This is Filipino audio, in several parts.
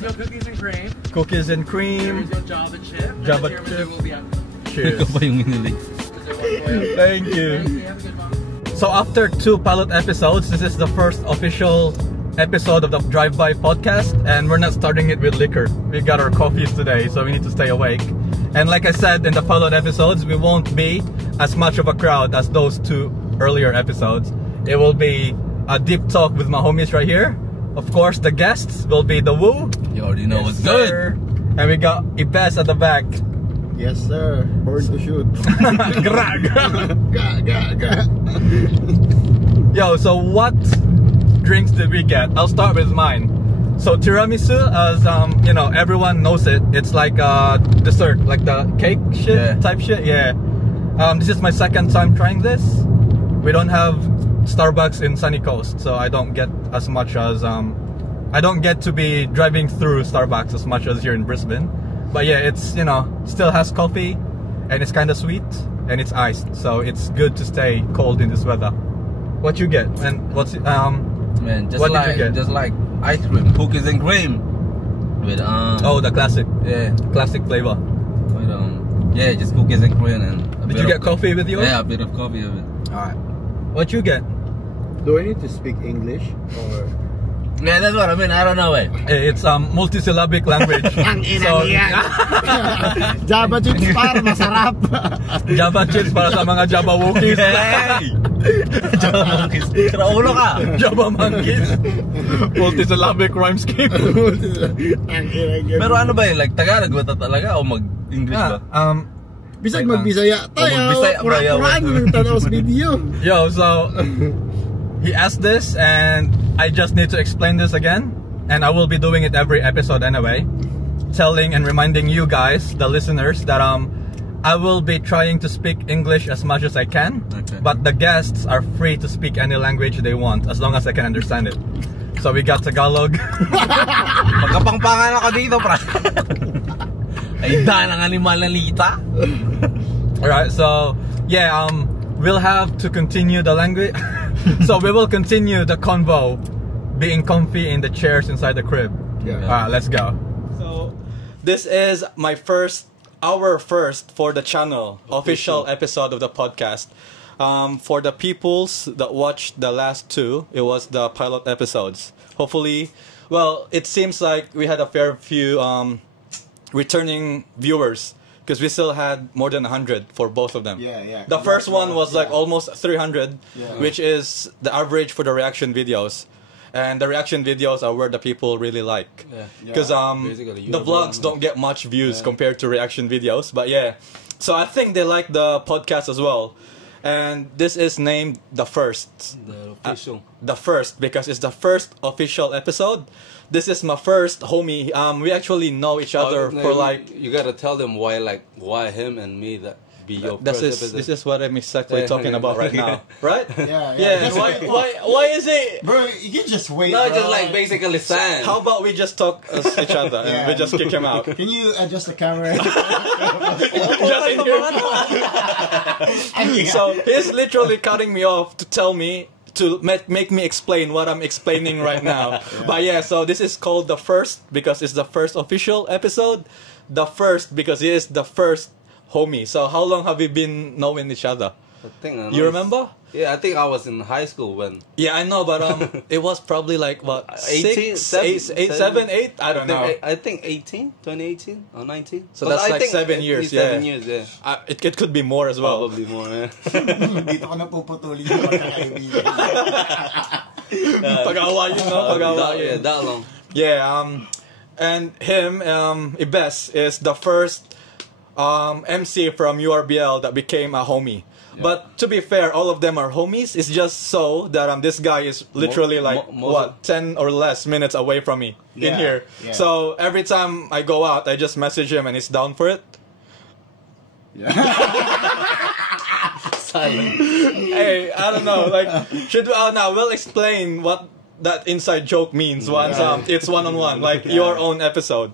No cookies and cream. Cookies and cream. Here's your Java chip. Java And chip. will be up. Cheers. Ikaw pa yung inilig. Thank you. Have a good one. So after 2 pilot episodes, this is the first official episode of the Drive-By podcast, and we're not starting it with liquor. We got our coffees today, so we need to stay awake. And like I said in the pilot episodes, we won't be as much of a crowd as those 2 earlier episodes. It will be a deep talk with my homies right here. Of course, the guests will be the Woo. You already know what's Sir. good. And we got Ibes at the back. Yes, sir. Born to shoot. Grag. Ga. Yo, so what drinks did we get? I'll start with mine. So tiramisu, as you know, everyone knows it. It's like a dessert, like the cake shit type shit. Yeah. This is my second time trying this. We don't have Starbucks in Sunny Coast, so I don't get as much as I don't get to be driving through Starbucks as much as here in Brisbane. But yeah, it's, you know, still has coffee, and it's kind of sweet, and it's iced, so it's good to stay cold in this weather. What you get? And what's Man, what did you get? just like ice cream, cookies and cream with Oh, the classic classic flavor. with yeah, just cookies and cream and. Did you get coffee with yours? Yeah, a bit of coffee with it. All right. What you get? Do I need to speak English or? Yeah, that's what I mean. I don't know, eh. It's multisyllabic language. So, Java chips para masarap. Java chips para sa mga Java Wookiees. Hey! Java monkeys. Kraulo ka! Java monkeys. Multisyllabic rhyme scheme. Pero ano ba yun? Like, Tagalog ba talaga o mag-English ba? Bisag magbisaya tayo. magbisaya, Pura-puraan yung tanaw sa video. Yo, so he asked this, and I just need to explain this again, and I will be doing it every episode anyway, telling and reminding you guys, the listeners, that I will be trying to speak English as much as I can, but the guests are free to speak any language they want as long as I can understand it. So we got Tagalog. Magkapangpangan ako dito, pra. Ay, danang animal na lita. Alright, so yeah, we'll have to continue the language. So we will continue the convo, being comfy in the chairs inside the crib. Yeah. Alright, let's go. So this is our first for the channel official episode of the podcast. For the peoples that watched the last 2, it was the pilot episodes. Hopefully, well, it seems like we had a fair few returning viewers, because we still had more than 100 for both of them. Yeah. The first one was like almost 300, Yeah. which is the average for the reaction videos. And the reaction videos are where the people really like. Because Basically, the vlogs don't get much views compared to reaction videos. But yeah, so I think they like the podcast as well. And this is named The First. The official. The First, because it's the first official episode. This is my first homie. We actually know each other for like... You gotta tell them why him and me that be your This first episode. is what I'm exactly talking about right now, right? Yeah. And why is it? Bro, you can just wait. No, bro. just like basically sand. How about we just talk as each other and we just kick him out? Can you adjust the camera? Just in here. So he's literally cutting me off to tell me to make me explain what I'm explaining right now. But yeah, so this is called The First because it's the first official episode. The First because he is the first homie. So how long have we been knowing each other? I think You remember? Yeah, I think I was in high school when. Yeah, I know, but it was probably like what 18, 7, 8? I don't know. I think 18, 2018 or 19. So that's I like think 7 years. 7 years, yeah. It could be more as well. Probably more, yeah. Dito ko na puputulin yung magkakaibigan. Pag-awayin, no? Pag-awayin. Yeah, that long. Yeah, and him, Ibes, is the first MC from URBL that became a homie. Yeah. But to be fair, all of them are homies. It's just so that this guy is literally like, 10 or less minutes away from me in here. Yeah. So every time I go out, I just message him and he's down for it. Yeah. Silent. Hey, I don't know. Like, should we? Now we'll explain what that inside joke means once it's one-on-one, like your own episode.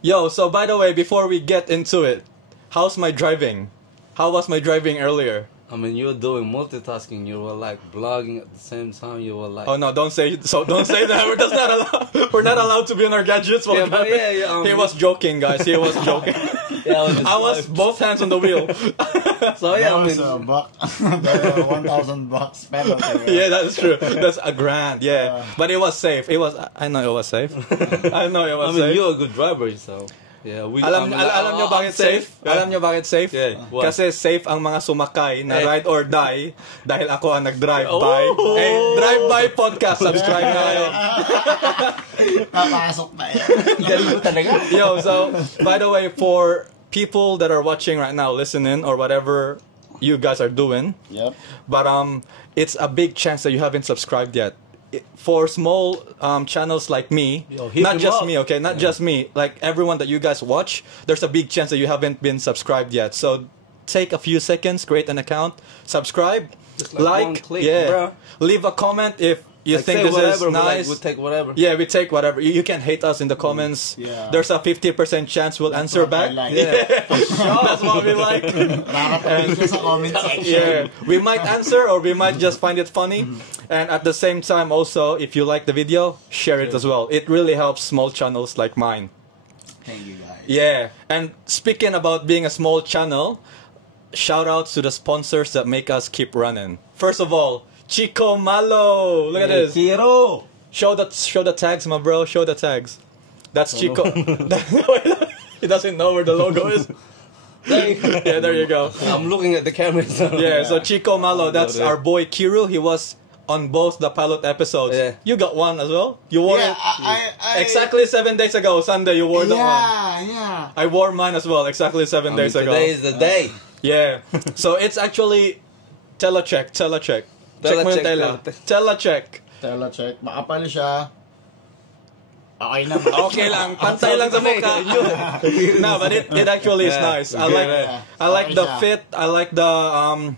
Yo, so by the way, before we get into it, how's my driving? How was my driving earlier? I mean, you were doing multitasking. You were like blogging at the same time. You were like. Oh no! Don't say so. Don't say that. That's not allowed. We're not allowed to be on our gadgets. While Yeah, but driving. yeah, he was joking, guys. He was joking. Yeah, I was both hands on the wheel. So yeah, That I was mean, a buck. The $1,000 penalty. Yeah, that's true. That's a grand. Yeah, but it was safe. It was. I know it was safe. I know it I was mean, safe. you're a good driver, so yeah. Alam nyo bakit safe? Alam nyo bakit safe? Yeah, what? Kasi safe ang mga sumakay na Eh. ride or die dahil ako ang nag-drive-by. Oh! Drive-by podcast. Subscribe na kayo. Papasok na yan. Galing mo talaga. Yo, so, by the way, for people that are watching right now, listening, or whatever you guys are doing, Yep. but it's a big chance that you haven't subscribed yet. For small channels like me, Yo, hit not him just up. me, okay, not just me, like everyone that you guys watch, there's a big chance that you haven't been subscribed yet. So take a few seconds, create an account, subscribe, Just like one click, yeah, bro. leave a comment if you Like, think say this whatever, is but, like, nice. we'll take whatever. Yeah, we take whatever. You can hate us in the comments. Yeah. There's a 50% chance we'll answer what I back. like. Yeah, that's what we like. Rarating siya sa comment section. Yeah, we might answer or we might just find it funny. And at the same time, also, if you like the video, share it as well. It really helps small channels like mine. Thank you guys. Yeah, and speaking about being a small channel, shout outs to the sponsors that make us keep running. First of all, Chico Malo. Look at this. Hero. Show the tags, my bro. Show the tags. That's Chico. He doesn't know where the logo is. Yeah, there you go. I'm looking at the camera. So. Yeah, so Chico Malo, that's Yeah. our boy Kiru. He was on both the pilot episodes. Yeah. You got one as well? You wore Yeah, it I exactly 7 days ago. Sunday, you wore that one. Yeah. I wore mine as well, exactly 7 days ago. Today is the day. Yeah. So it's actually telecheck. Check mo yung tela. Telecheck. Telecheck. Makapal siya. Okay na. Okay lang, pantay lang sa mukha. No, but it actually is Yeah. nice. I like the fit. I like the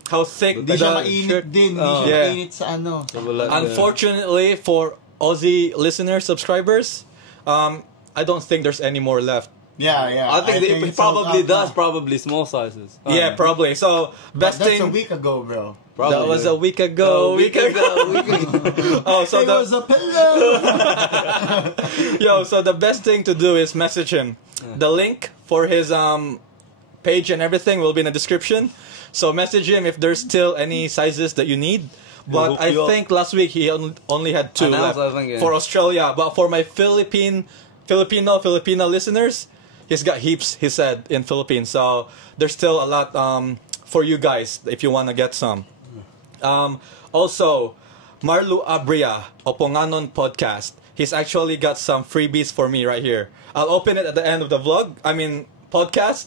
how thick Hindi the siya mainit din. Hindi siya Yeah. mainit sa ano. Unfortunately for Aussie listeners, subscribers, I don't think there's any more left. Yeah. I think it it's sold probably out does. na. Probably small sizes. Yeah, probably. So But best that's a thing week ago, bro. Probably. that was a week ago. Oh, so It was the a pillow. so the best thing to do is message him. The link for his page and everything will be in the description. So message him if there's still any sizes that you need. But hook I you up. think last week he only had 2 Announced, left I think, yeah. for Australia. But for my Filipino listeners, he's got heaps. He said in Philippines. So there's still a lot for you guys if you want to get some. Also, Marlu Abria, Oponganon Podcast. He's actually got some freebies for me right here. I'll open it at the end of the podcast.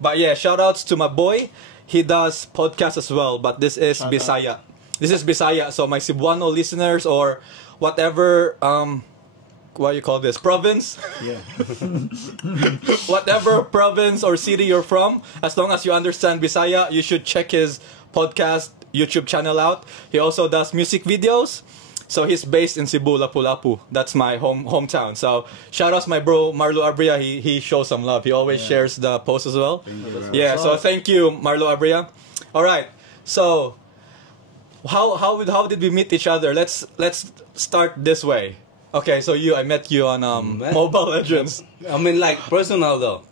But yeah, shout outs to my boy. He does podcast as well, but this is Shout out. Bisaya. This is Bisaya. So my Cebuano listeners or whatever, what you call this, province? Yeah. Whatever province or city you're from, as long as you understand Bisaya, you should check his podcast YouTube channel out. He also does music videos. So he's based in Cebu, Lapu-Lapu. That's my hometown. So shout out to my bro Marlo Abria. He shows some love. He always shares the post as well. Yeah. So thank you, Marlo Abria. All right. So how did we meet each other? Let's start this way. Okay. So I met you on Mobile Legends. I mean, like personal though.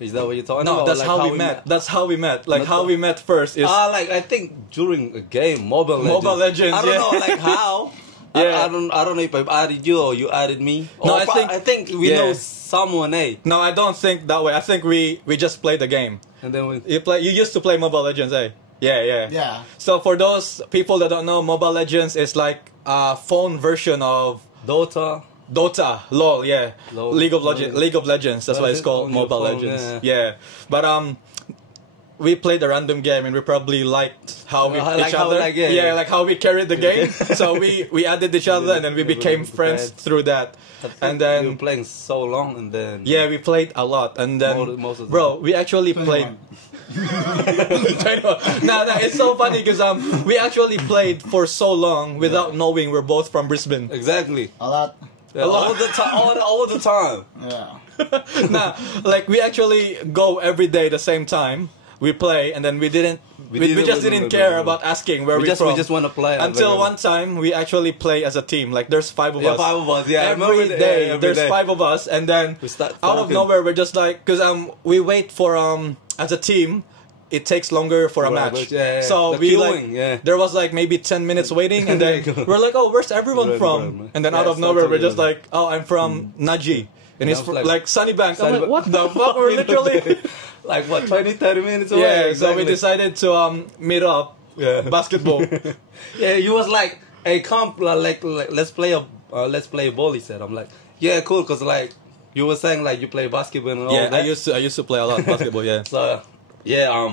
Is that what you're talking No, about? that's Like how we met. That's how we met. Like Not how the- we met first is Like I think during a game, Mobile Legends. Mobile Legends, I don't yeah. know, like how. Yeah. I don't know if I've added you or you added me. No, Or I I think we yeah. know someone, eh? No, I don't think that way. I think we just played the game. And then we. You used to play Mobile Legends, eh? Yeah. Yeah. So for those people that don't know, Mobile Legends is like a phone version of Dota. Dota, LOL, yeah. LOL. League of Legends. That's why it's Legends called on your Mobile phone, Legends. Yeah. But we played a random game and we probably liked how we Like each how, other. like, yeah. Like how we carried the game. So we added each other and then we became friends through that. I think And we then were playing so long, and then yeah, we played a lot, and then Most of the bro, we actually played. 21. No, it's so funny because we actually played for so long without knowing we're both from Brisbane. exactly. A lot. Yeah, all the time. All the time. Yeah. Nah, like we actually go every day the same time. We play, and then we didn't we just didn't care about asking where we we're from. just want to play. Until one time, we actually play as a team. Like, there's 5 of us. 5 of us. Yeah, Every day, there's 5 of us, and then We start out of talking. nowhere, we're just like, because we wait for as a team. It takes longer for a For a match. match, yeah. So The we queuing, yeah. there was like maybe 10 minutes waiting, and then we're like, oh, where's everyone Right, from? right, right. And then Yeah, out of so nowhere, we're totally just like, oh, I'm from Naji. And he's I was like Sunnybank. I'm like, Sunnybank. what the fuck? We're literally... like what, 20-30 minutes away? Yeah, so exactly. we decided to meet up. Yeah. Basketball. Yeah, you was like, hey, come, like let's play a ball. He said, I'm like, yeah, cool, cause like you were saying like you play basketball and all Yeah, that. I used to play a lot basketball. Yeah. So yeah,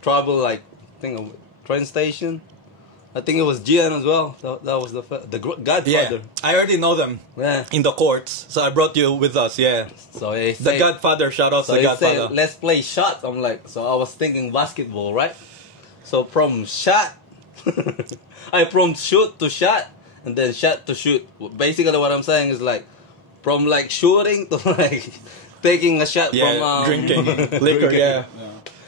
travel like I think train station. I think it was Gian as well. That was the Godfather. Yeah, I already know them Yeah. in the courts, so I brought you with us. Yeah, So he the said, Godfather. Shout out to So the he Godfather. said, let's play shot. I'm like, so I was thinking basketball, right? So from shot, from shoot to shot, and then shot to shoot. Basically, what I'm saying is like, from like shooting to like taking a shot Yeah, from drinking liquor. Yeah.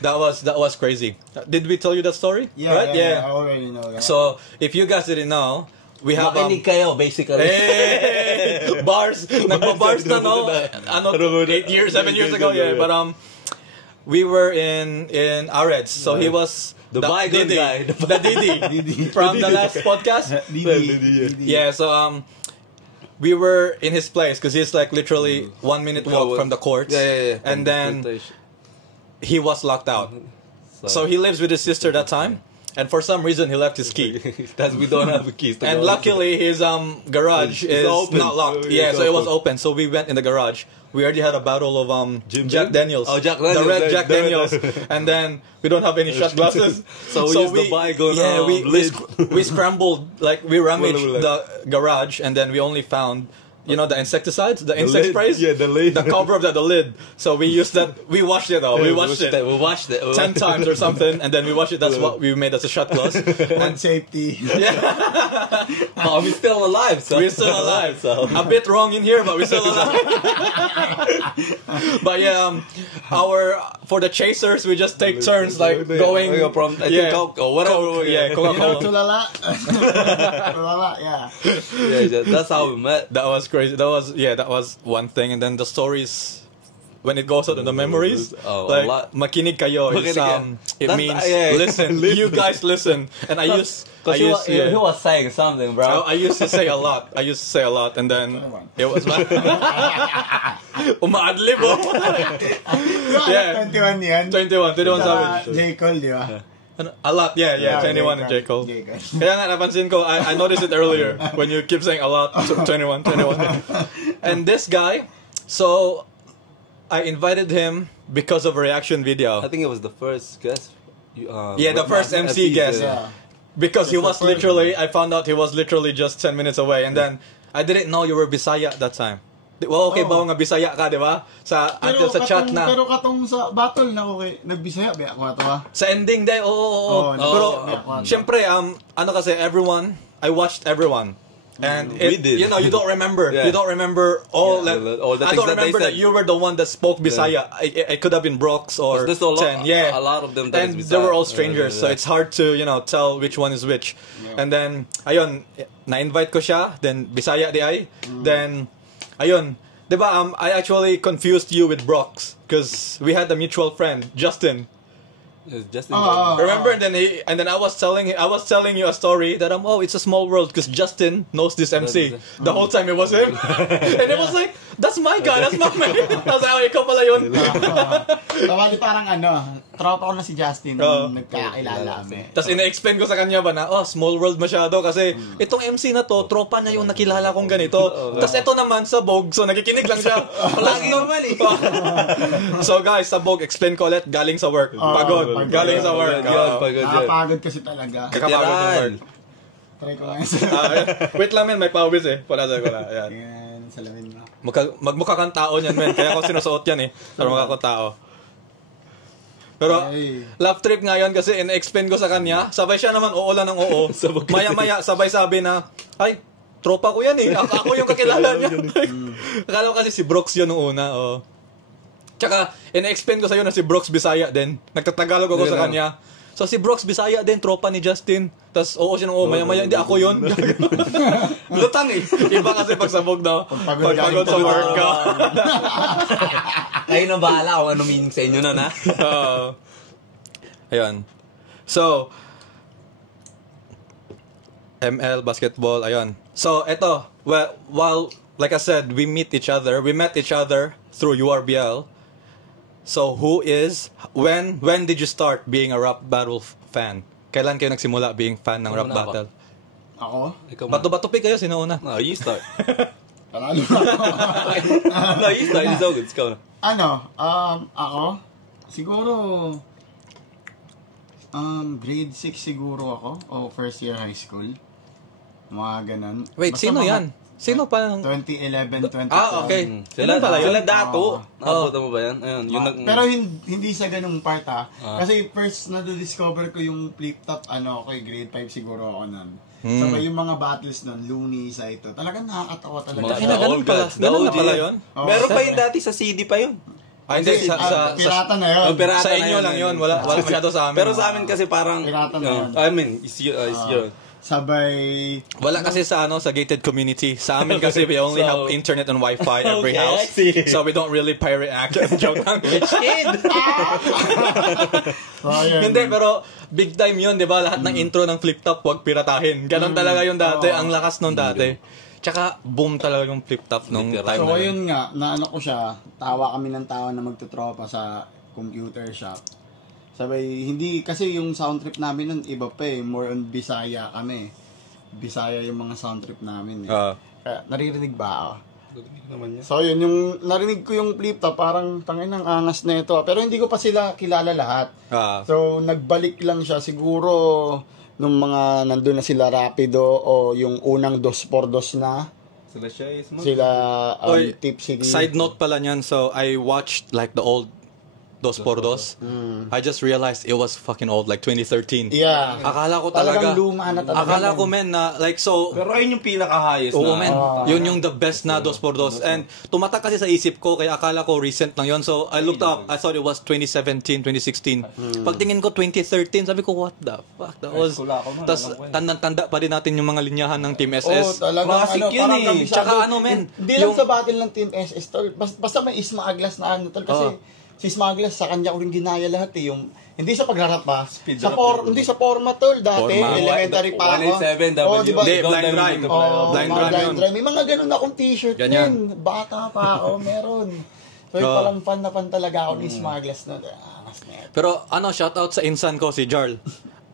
That was crazy. Did we tell you that story? Yeah, Right? yeah, I already know that. So if you guys didn't know, we have Makinig kayo, basically. Hey, bars, nagbabars na no, 8 years, 7 years ago, yeah. But we were in Areds, so he was The bygone Didi, guy. the Didi from the last podcast. Didi. Yeah, so we were in his place because he's like literally 1 minute walk from the courts. Yeah. And then he was locked out. So he lives with his sister that time, and for some reason he left his key. That's we don't have a keys. To And go. luckily his garage It's is open. not locked. It's Yeah, so it was open. open. So we went in the garage. We already had a bottle of Jim Jack Beam? Daniels. Oh, Jack The Daniels, red right, Jack the red- Daniels. And then we don't have any shot glasses. So we used the bygone, Yeah, we lid. we scrambled, like we rummaged Well, the garage, and then we only found, you know, the insecticides, the insect lid. sprays? Yeah, the lid. The cover of the lid. So we used that, we washed it though. We washed it. We washed it. 10 times or something, and then we washed it. That's what we made as a shot glass. One safety. Oh, we're still alive. So. We're still alive. So. A bit wrong in here, but we're still alive. But yeah, for the chasers, we just take turns like going. from I think Coke or whatever. Yeah, You know, Coca-Cola. tulala. Tulala, yeah. Yeah, that's how we met. That was crazy. That was one thing, and then the stories. When it goes out in the memories, Oh, a like lot. makinig kayo, is, it That's- means yeah. listen. You guys listen, and I used He was saying something, bro. I used to say a lot. And then it was umaadlib. Yeah. 21 yan. 21 Sa Savage. J. Cole, di ba? A lot, yeah, 21 and J. Cole. Kaya nga, napansin ko, I noticed it earlier when you keep saying a lot, 21. And this guy, so I invited him because of a reaction video. I think it was the first guest. Yeah, the first MC guest. Yeah. Because he It's was the first literally, I found out he was literally just 10 minutes away. And then, I didn't know you were Bisaya at that time. Well, okay, Oh. ba nga Bisaya ka, di ba? Until sa chat na. Pero katong sa battle na ako nagbisaya, biya ko ato ha. Sa ending day, oo. Pero, syempre, ano kasi, I watched everyone. And We you did. know, you don't remember. Yeah. You don't remember all Yeah, that. all the I things don't that they remember that said. you were the one that spoke Bisaya. It could have been Brooks or 'Cause there's a lot- 10. Yeah. a lot of them that And is they were Bisaya. all strangers, Yeah. so it's hard to, tell which one is which. And then, ayun, na-invite ko siya, then Bisaya di ay. Then, ayun, diba, I actually confused you with Brooks because we had a mutual friend, Justin. It's just Remember, and then I was telling you a story that it's a small world because Justin knows this MC. The whole time it was him, and it was like, that's my guy, that's my man. I was like, oh, ikaw pala yun. Tawagi parang tropa ko na si Justin nung nagkakilala kami. Tapos ina-explain ko sa kanya ba na, small world masyado kasi itong MC na to, tropa niya yung nakilala kong ganito. Tapos ito naman, sabog, so nakikinig lang siya. Lagi naman eh. So guys, sabog, explain ko ulit, galing sa work. Pagod. Galing sa work. Nakapagod kasi talaga. Kakapagod ng work. Try ko lang isa. Wait lang men, may pawis eh. Panasa ko na. Ayan. Yan, salamin mo. Magmukha kang tao niyan men. Kaya ako sinusuot yan eh. Para mukha kang tao. Pero Ay. love trip nga yun kasi in-explain ko sa kanya. Sabay siya naman oo lang ng oo. Maya-maya sabay sabi na, ay, tropa ko yan eh. Ako yung kakilala niya. Akala ko kasi si Brooks yun nung una. Tsaka, in-explain ko sa'yo na si Brooks Bisaya din. Nagtatagalog ako sa kanya. So si Brooks, Bisaya din, tropa ni Justin. Tapos oo siya nung maya-maya, hindi ako yun. Lutang eh. Iba kasi pagsabog daw. Pagpagod sa galing work ka. Kayo na bahala kung ano meaning sa inyo nun, ha? Ayun. So, ML, basketball, ayun. So, eto, well, while, like I said, we met each other through URBL. So, when did you start being a rap battle fan? Kailan kayo nagsimula being fan ng rap Una ba? battle? Ako? Ikaw mo. Bato-bato pick kayo, sino una? No, you start. Panalo ako. No, you start. It's all good. Ikaw na. Ako? Siguro, grade 6 siguro ako, o first year high school. Mga ganun. Wait, Basta sino mga yan? Sino pa? 2011, 2012. Okay. Sila Ilan pala yun? Sila dato. Oo. Nakabuta mo ba yan? Ayun. Yung Pero hindi sa ganung part Kasi first na-discover ko yung flip top, grade 5 siguro ako nun. So yung mga battles nun, Looney, Saito, talagang nakakatawa talaga. Mga Ganun pala. Ganun na pala yun? Meron pa yun dati sa CD pa yun. Hindi, pirata na yun. Pirata sa na inyo lang yun. Wala masyado sa amin. Pero sa amin kasi parang... Pirata na yun. I mean, is yun. Sabay... Wala kasi sa gated community. Sa amin kasi we only have internet and Wi-Fi every Okay, house. I see. So we don't really pirate access. Joke lang. Rich kid! Hindi, pero big time yun, di ba? Lahat ng intro ng flip top, wag piratahin. Ganon talaga yung dati. Ang lakas nung dati. Tsaka boom talaga yung flip top nung time So na yun. ayun nga, naano ko siya, tawa kami ng tawa na magtutropa sa computer shop. Sabay, hindi, kasi yung sound trip namin nun, iba pa more on Bisaya kami. Bisaya yung mga sound trip namin Kaya, naririnig ba ako? So yun, yung narinig ko yung flip top, parang tangin ng angas na ito. Pero hindi ko pa sila kilala lahat. So nagbalik lang siya siguro nung mga nandun na sila Rapido o yung unang 2x2 na. Sila Tipsy. Side note pala niyan, so I watched like the old 2x2. I just realized it was fucking old, like 2013. Yeah. Akala ko talaga. Talagang luma na talaga. Akala ko men na like so. Pero ayun yung pinaka-highest Oo na. men, yun yung the best na 2x2. And tumatak kasi sa isip ko, kaya akala ko recent lang yun. So I looked up, I thought it was 2017, 2016. Pagtingin ko 2013, sabi ko what the fuck, that was. Tas tanda pa din natin yung mga linyahan ng Team SS. Talagang Classic yun parang kabisado. Tsaka men, Hindi lang sa battle ng Team SS, tol. Basta may Isma Aglas na tol. Kasi si Isma Aglas, sa kanya ko rin ginaya lahat Yung, hindi sa pagharap hindi sa format tol. Dati, Forma. elementary pa ako. 187 diba? Hindi, blind drive. Blind drive yun. May mga ganun akong t-shirt Ganyan. din. Bata pa ako, meron. So, yung palang fan na fan talaga ako ni Isma Aglas nun. Pero shoutout sa insan ko si Jarl.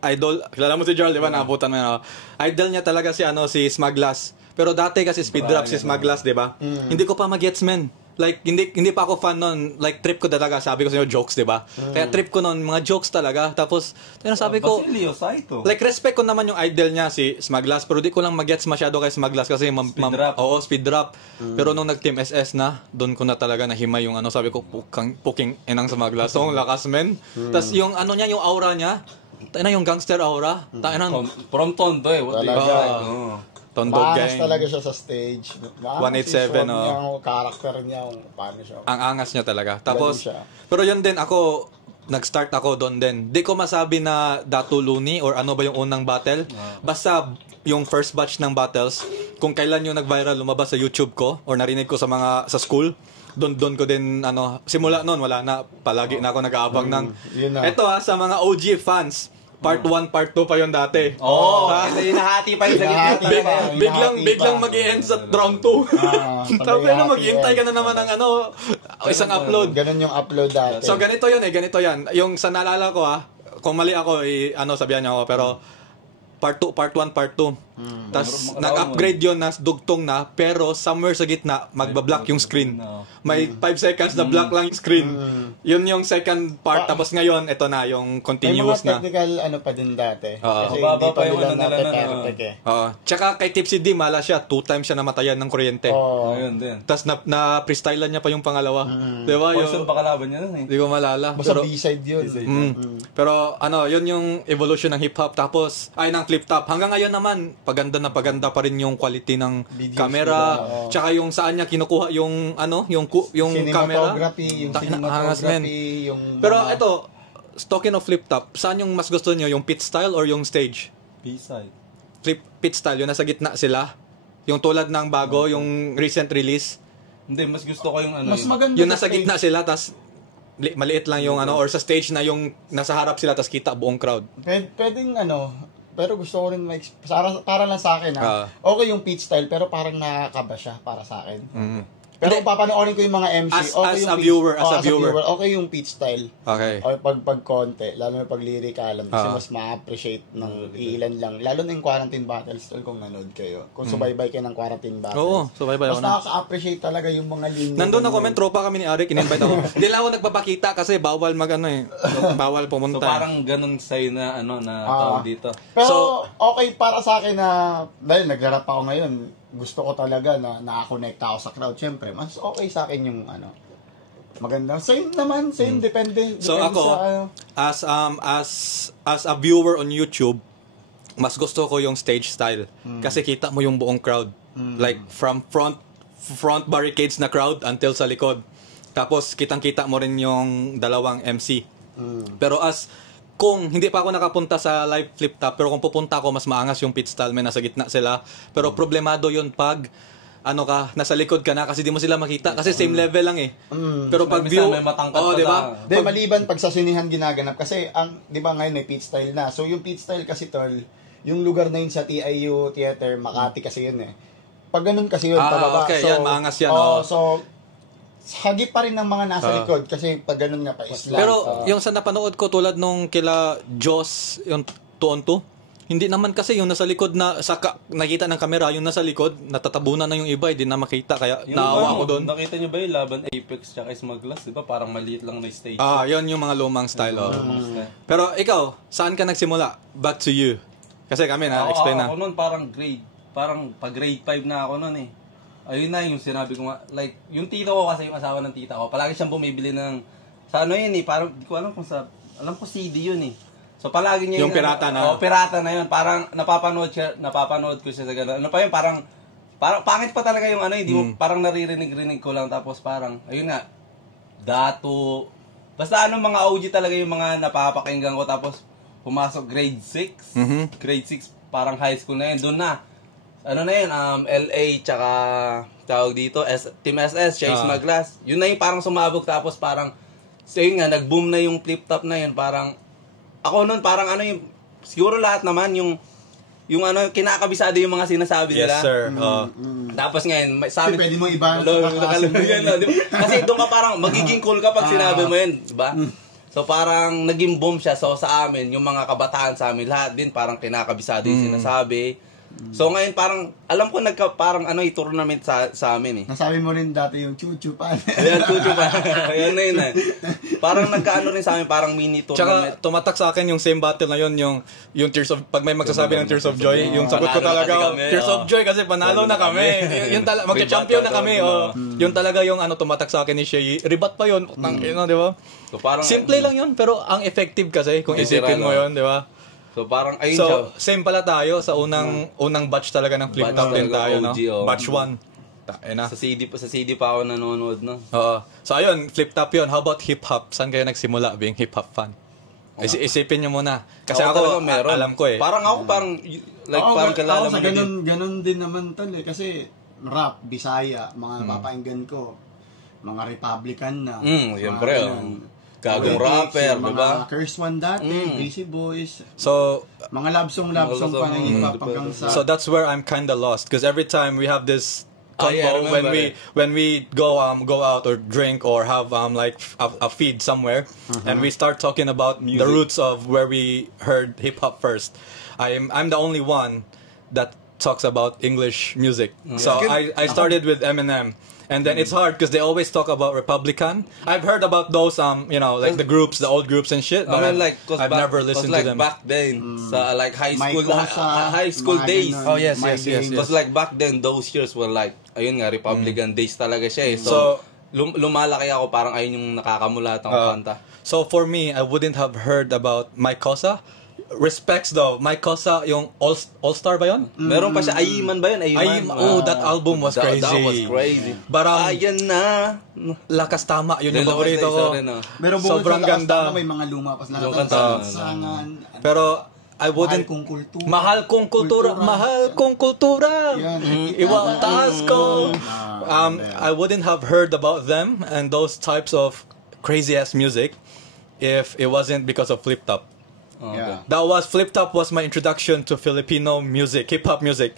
Idol, kilala mo si Jarl, di ba? Naabutan mo yan. Idol niya talaga si Smaglas. Pero dati kasi speed drop si Smaglas, di ba? Hindi ko pa mag-gets men. Like hindi pa ako fan nun. Like trip ko talaga, sabi ko sa inyo jokes, 'di ba? Kaya trip ko nun mga jokes talaga. Tapos sabi ko, Basilio Saito. like respect ko naman yung idol niya si Smaglas, pero di ko lang mag-gets masyado kay Smaglas kasi speed drop. Pero nung nag-Team SS na, doon ko na talaga nahimay yung sabi ko puking inang Smaglas. So ang lakas men. Tapos yung niya, yung aura niya, yung gangster aura. From Tondo what do you Talaga. Tondog Maangas gang. talaga siya sa stage. 187, yung character niya, paano siya. Ang angas niya talaga. Tapos, siya. pero yun din ako, nag-start ako doon din. Di ko masabi na Datu Looney or ano ba yung unang battle. Basta yung first batch ng battles, kung kailan yung nag-viral, lumabas sa YouTube ko or narinig ko sa school, doon ko din simula noon wala na, palagi na ako nag-aabang ng eto sa mga OG fans. Part 1, Part 2 pa yon dati. Hinahati pa yung Biglang mag-i-end sa round 2. Tapos maghihintay ka na naman ng isang upload. Ganun yung upload dati. So ganito yan. Yung sa naalala ko kung mali ako, sabihan niyo ako, pero Part 1, Part 2. Tapos nag-upgrade yon na dugtong na, pero somewhere sa gitna, magbablock yung screen. May 5 seconds na block lang yung screen. Yun yung second part. Tapos ngayon, ito na, yung continuous na. May mga technical pa din dati. Kasi Mababa hindi pa pa yung nila nila nape-perfect Tsaka kay Tipsy D, mala siya. 2 times siya namatayan ng kuryente. Ayun din. Tapos na-freestylean niya pa yung pangalawa. Diba? Poison pa kalaban niya nun Hindi ko malala. Basta B-side yun. Pero yun yung evolution ng hip-hop. Tapos, ng flip-top. Hanggang ngayon naman, paganda pa rin yung quality ng Videos camera. nila, Tsaka yung saan niya kinukuha yung camera. Cinematography, yung Angas, men. cinematography, yung Pero ito, talking of flip top, saan yung mas gusto niyo, yung pit style or yung stage? B-side. Pit style, yung nasa gitna sila. Yung tulad ng bago, yung recent release. Hindi, mas gusto ko yung ano. Mas maganda Yung sa nasa stage. gitna sila, tas maliit lang yung ano, or sa stage na yung nasa harap sila, tas kita buong crowd. Pwedeng pero gusto ko rin para lang sa akin okay yung pitch style pero parang nakakaba siya para sa akin. Pero kung papanoorin ko yung mga MC, As okay yung a viewer, as a viewer. okay yung pitch style. Okay. O pag konti, lalo na pag lyricalam kasi mas ma-appreciate ng ilan lang. Lalo na yung quarantine battles tol kung nanood kayo. Kung subaybay kayo ng quarantine battles. Oo, subaybay ako mas na. nakaka-appreciate talaga yung mga linya. Nandun ako, tropa kami ni Arik, in-invite ako. Hindi lang ako nagpapakita kasi bawal bawal So pumunta. parang ganun sa'yo na tawag dito. Pero okay para sa akin na dahil naglarap ako ngayon, gusto ko talaga na nakakonect ako sa crowd. Siyempre, mas okay sa akin yung maganda. Same naman, depende So depende ako, as a viewer on YouTube, mas gusto ko yung stage style. Kasi kita mo yung buong crowd. Like from front barricades na crowd until sa likod. Tapos kitang-kita mo rin yung dalawang MC. Pero kung hindi pa ako nakapunta sa live flip top, pero kung pupunta ako, mas maangas yung pit style, may nasa gitna sila. Pero problemado yun pag nasa likod ka na kasi di mo sila makita kasi same level lang eh. Pero pag view, may matangkad pa di ba? Di, maliban pag sa sinihan ginaganap kasi di ba ngayon may pit style na. So yung pit style kasi tol, yung lugar na yun sa TIU Theater, Makati kasi yun eh. Pag ganun kasi yun, pababa. Okay, so, yan, maangas yan. So, hagip pa rin ng mga nasa likod kasi pag ganun nga pa islam. Pero yung sa napanood ko tulad nung kila Joss, yung 2-on-2, hindi naman kasi yung nasa likod na nakita ng kamera, yung nasa likod natatabunan na yung iba, hindi na makita kaya naawa ako doon. Nakita niyo ba yung laban Apex tsaka Smuglass, di ba? Parang maliit lang na stage. Yun yung mga lumang style. Pero ikaw, saan ka nagsimula? Back to you. Kasi kami na-explain na. Ako noon parang pag grade 5 na ako noon eh. Ayun na yung sinabi ko nga, like, yung tita ko kasi, yung asawa ng tita ko, palagi siyang bumibili ng, sa yun eh, parang, di ko alam kung alam ko CD yun eh. So palagi niya yung pirata na. Pirata na yun, parang napapanood ko siya sa gano'n. Ano pa yun, parang pangit pa talaga yung hindi mo, parang naririnig-rinig ko lang, tapos parang, ayun nga, Dato, basta mga OG talaga yung mga napapakinggan ko, tapos pumasok grade 6, grade 6, parang high school na yun, doon na. LA, tsaka tawag dito, Team SS, Chase Maglas. Yun na yung parang sumabog, tapos parang, so yun nga, nag-boom na yung flip top na yun, parang, ako nun, parang yung, siguro lahat naman, yung kinakabisado yung mga sinasabi nila. Yes, sir. Tapos ngayon, sa amin, pwede mo iba sa kasi doon ka parang, magiging cool ka pag sinabi mo yun, diba? So parang, naging boom siya, so sa amin, yung mga kabataan sa amin, lahat din, parang kinakabisado yung sinasabi. So ngayon parang alam ko parang i-tournament sa amin eh. Nasabi mo rin dati yung chuchu pa. Ayan, chuchu pa. Ayan na yun eh. Parang nagkaano rin sa amin, parang mini tournament. Tsaka tumatak sa akin yung same battle na yun, yung Tears of, pag may magsasabi ng Tears of Joy, yung sagot ko talaga, Tears of Joy kasi panalo na kami. Yung magcha-champion na kami. Yung talaga yung tumatak sa akin ni Shay, ribat pa yun, di ba? So parang simple lang yun, pero ang effective kasi kung isipin mo yun, di ba? So parang ayun so, siya. Same pala tayo sa unang batch talaga ng flip top din tayo, no? Batch 1. Sa CD pa ako nanonood, no? Oo. So ayun, flip top yun. How about hip hop? Saan kayo nagsimula being hip hop fan? Isipin niyo muna. Kasi ako alam ko eh. Parang ako parang kalala mo din. Ganun din naman tol eh kasi rap, Bisaya, mga papainggan ko. Mga Republican na. Siyempre. Gagong rapper, Mga diba? Cursed One dati, Greasy Boys. So, mga love song pa ng hip-hop hanggang sa... So that's where I'm kinda lost. Because every time we have this combo, when we go out or drink or have like a feed somewhere, and we start talking about the roots of where we heard hip-hop first, I'm the only one that talks about English music. So I started with Eminem. And then it's hard because they always talk about Republican. I've heard about those, like the groups, the old groups and shit. But I've never listened to them. Back then, sa like high school days. Oh yes. Because like back then, those years were like, ayun nga, Republican days talaga siya eh. So lumalaki ako, parang ayun yung nakakamulat ang kanta. So for me, I wouldn't have heard about Mike Cosa respects though. Mike Cosa, yung All-Star ba yun? Meron pa siya, Ayiman ba yun? Oh, that album was crazy. That was crazy. But Ayan na. Lakas Tama, yun yung Then, paborito ko. Pero Sobrang ganda. May mga lumapas na Yung kanta. kanta. Sangan. Pero I wouldn't... Mahal kong kultura. Mahal kong kultura. Yan. Iwang taas ko. Ah, I wouldn't have heard about them and those types of crazy ass music if it wasn't because of Flip Top. Yeah. Flip Top was my introduction to Filipino music, hip hop music.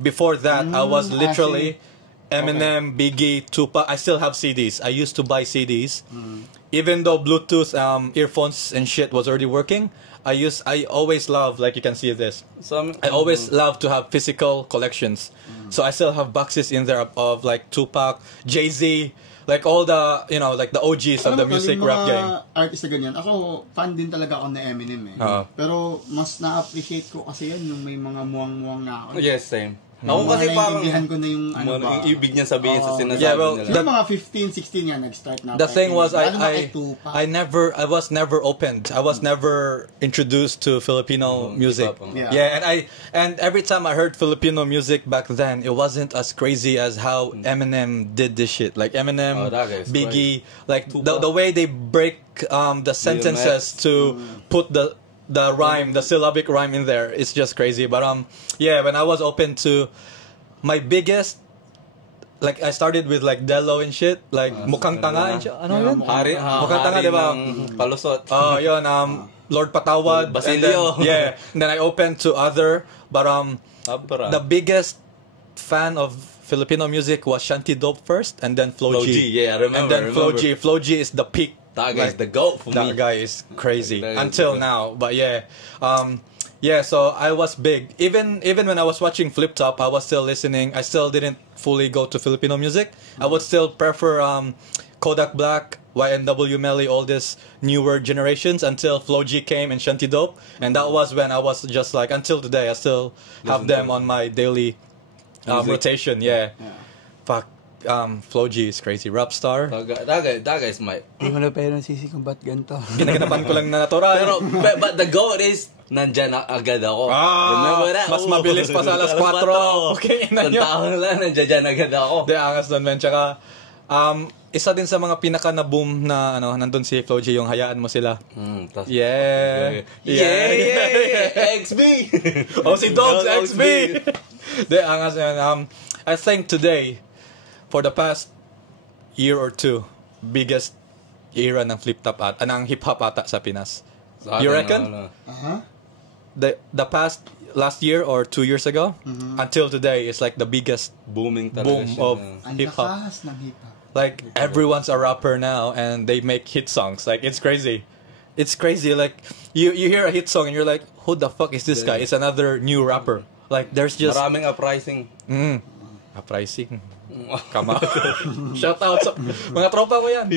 Before that, I was literally Eminem, Biggie, Tupac. I still have CDs. I used to buy CDs, even though Bluetooth earphones and shit was already working. I always love, like you can see this. I always love to have physical collections. So I still have boxes in there of like Tupac, Jay-Z, like all the, like the OGs of the music rap game. Artist na ganyan. Ako, fan din talaga ako na Eminem eh. Pero mas na-appreciate ko kasi yan yung may mga muwang-muwang na ako. Yes, same. Ako kasi parang naiintindihan ko na yung ano ba. yung ibig niya sabihin sa sinasabi Yeah, well, nila. Yung mga 15, 16 yan, nag-start na. The thing was, Lalo na kay Tupac. I was never opened. I was never introduced to Filipino music. Yeah. And every time I heard Filipino music back then, it wasn't as crazy as how Eminem did this shit. Like Eminem, that guy is Biggie, like the way they break the sentences to put the rhyme, the syllabic rhyme in there, it's just crazy. But yeah, when I was open to my biggest, like I started with like Delo and shit, like Mukhang Tanga and shit. Ano yun? Mukhang Tanga, diba? Palusot. Oh, yun, Lord Patawad, Basilio. And then I opened to other, but the biggest fan of Filipino music was Shanty Dope first, and then Flo G. Yeah, I remember. And then Flo G. Flo G is the peak. That guy is the GOAT for me. That guy is crazy That guy is until the now. But yeah, so I was big. Even when I was watching Flip Top, I was still listening. I still didn't fully go to Filipino music. I would still prefer Kodak Black, YNW Melly, all this newer generations until Flo G came and Shanty Dope, and that was when I was just like, until today, I still have them on my daily rotation. Yeah. Fuck. Flo G is crazy. Rap star. That guy is my... Hindi mo na pero sisi kung ba't ganito. Ginaganapan ko lang na natural. Pero, but the GOAT is, nandyan na agad ako. Remember that? Mas mabilis pa sa alas 4. Okay, na yun. Taon lang, nandyan agad ako. Di, angas doon, man. Tsaka, isa din sa mga pinaka na boom na nandun si Flo G, yung hayaan mo sila. Yeah. XB! Si Dogs XB! Di, angas yun. I think today, for the past year or two, biggest era ng flip top ng hip hop ata sa Pinas. You reckon? The past last year or 2 years ago until today is like the biggest boom of hip hop. Like everyone's a rapper now and they make hit songs. Like it's crazy. It's crazy. Like you hear a hit song and you're like, who the fuck is this guy? It's another new rapper. Like there's just maraming uprising. Uprising. Kama. Shout out sa mga tropa ko yan.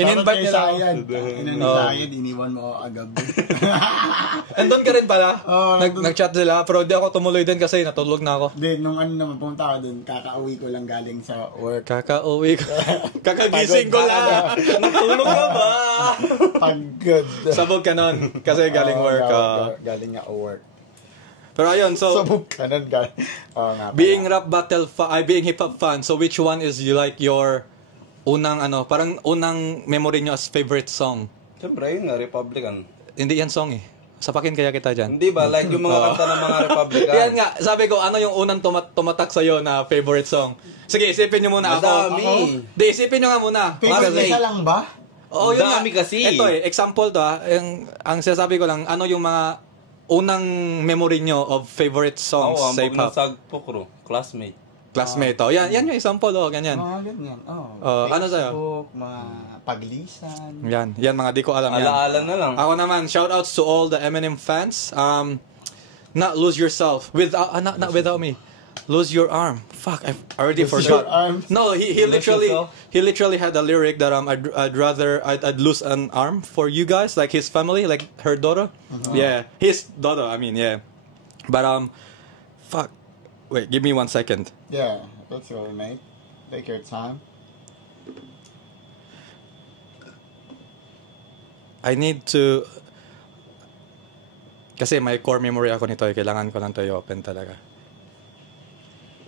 In-invite nila ako. In-invite, iniwan mo ako agad. Andun ka rin pala? Nag-chat sila, pero di ako tumuloy din kasi natulog na ako. Hindi, nung naman pumunta ako dun, kakauwi ko lang galing sa work. Kakagising ko lang. Natulog ka ba? Pagod. Sabog ka nun, kasi galing work. Galing nga work. Pero ayun, so sabog ka nun, being rap battle being hip hop fan, so which one is you like your unang parang unang memory nyo as favorite song? Siyempre, yun nga, Republican. Hindi yan song eh. Sapakin kaya kita dyan. Hindi ba? Like yung mga kanta ng mga Republican. Yan nga, sabi ko, ano yung unang tumatak sa'yo na favorite song? Sige, isipin nyo muna ako. Madami. Di, isipin nyo nga muna. Favorite isa lang ba? Oo, yun dami nga. kasi. Ito example to ang sinasabi ko lang, ano yung mga unang memory nyo of favorite songs sa hip hop? Sagpo ko, Classmate. Classmate, yan yung example, ganyan. Ganyan, ano sa'yo? Facebook, mga paglisan. Yan mga di ko alam yan. Alaala na lang. Ako naman, shoutouts to all the Eminem fans. Not Lose Yourself, not Without Me. Lose Your Arm. Fuck, I already forgot. No, he literally had a lyric that I'd lose an arm for you guys, like his family, like her daughter. Yeah, his daughter. I mean, yeah. But fuck. Wait, give me 1 second. Yeah, that's all, mate. Take your time. I need to. Kasi may core memory ako nito, kailangan ko lang to i-open talaga.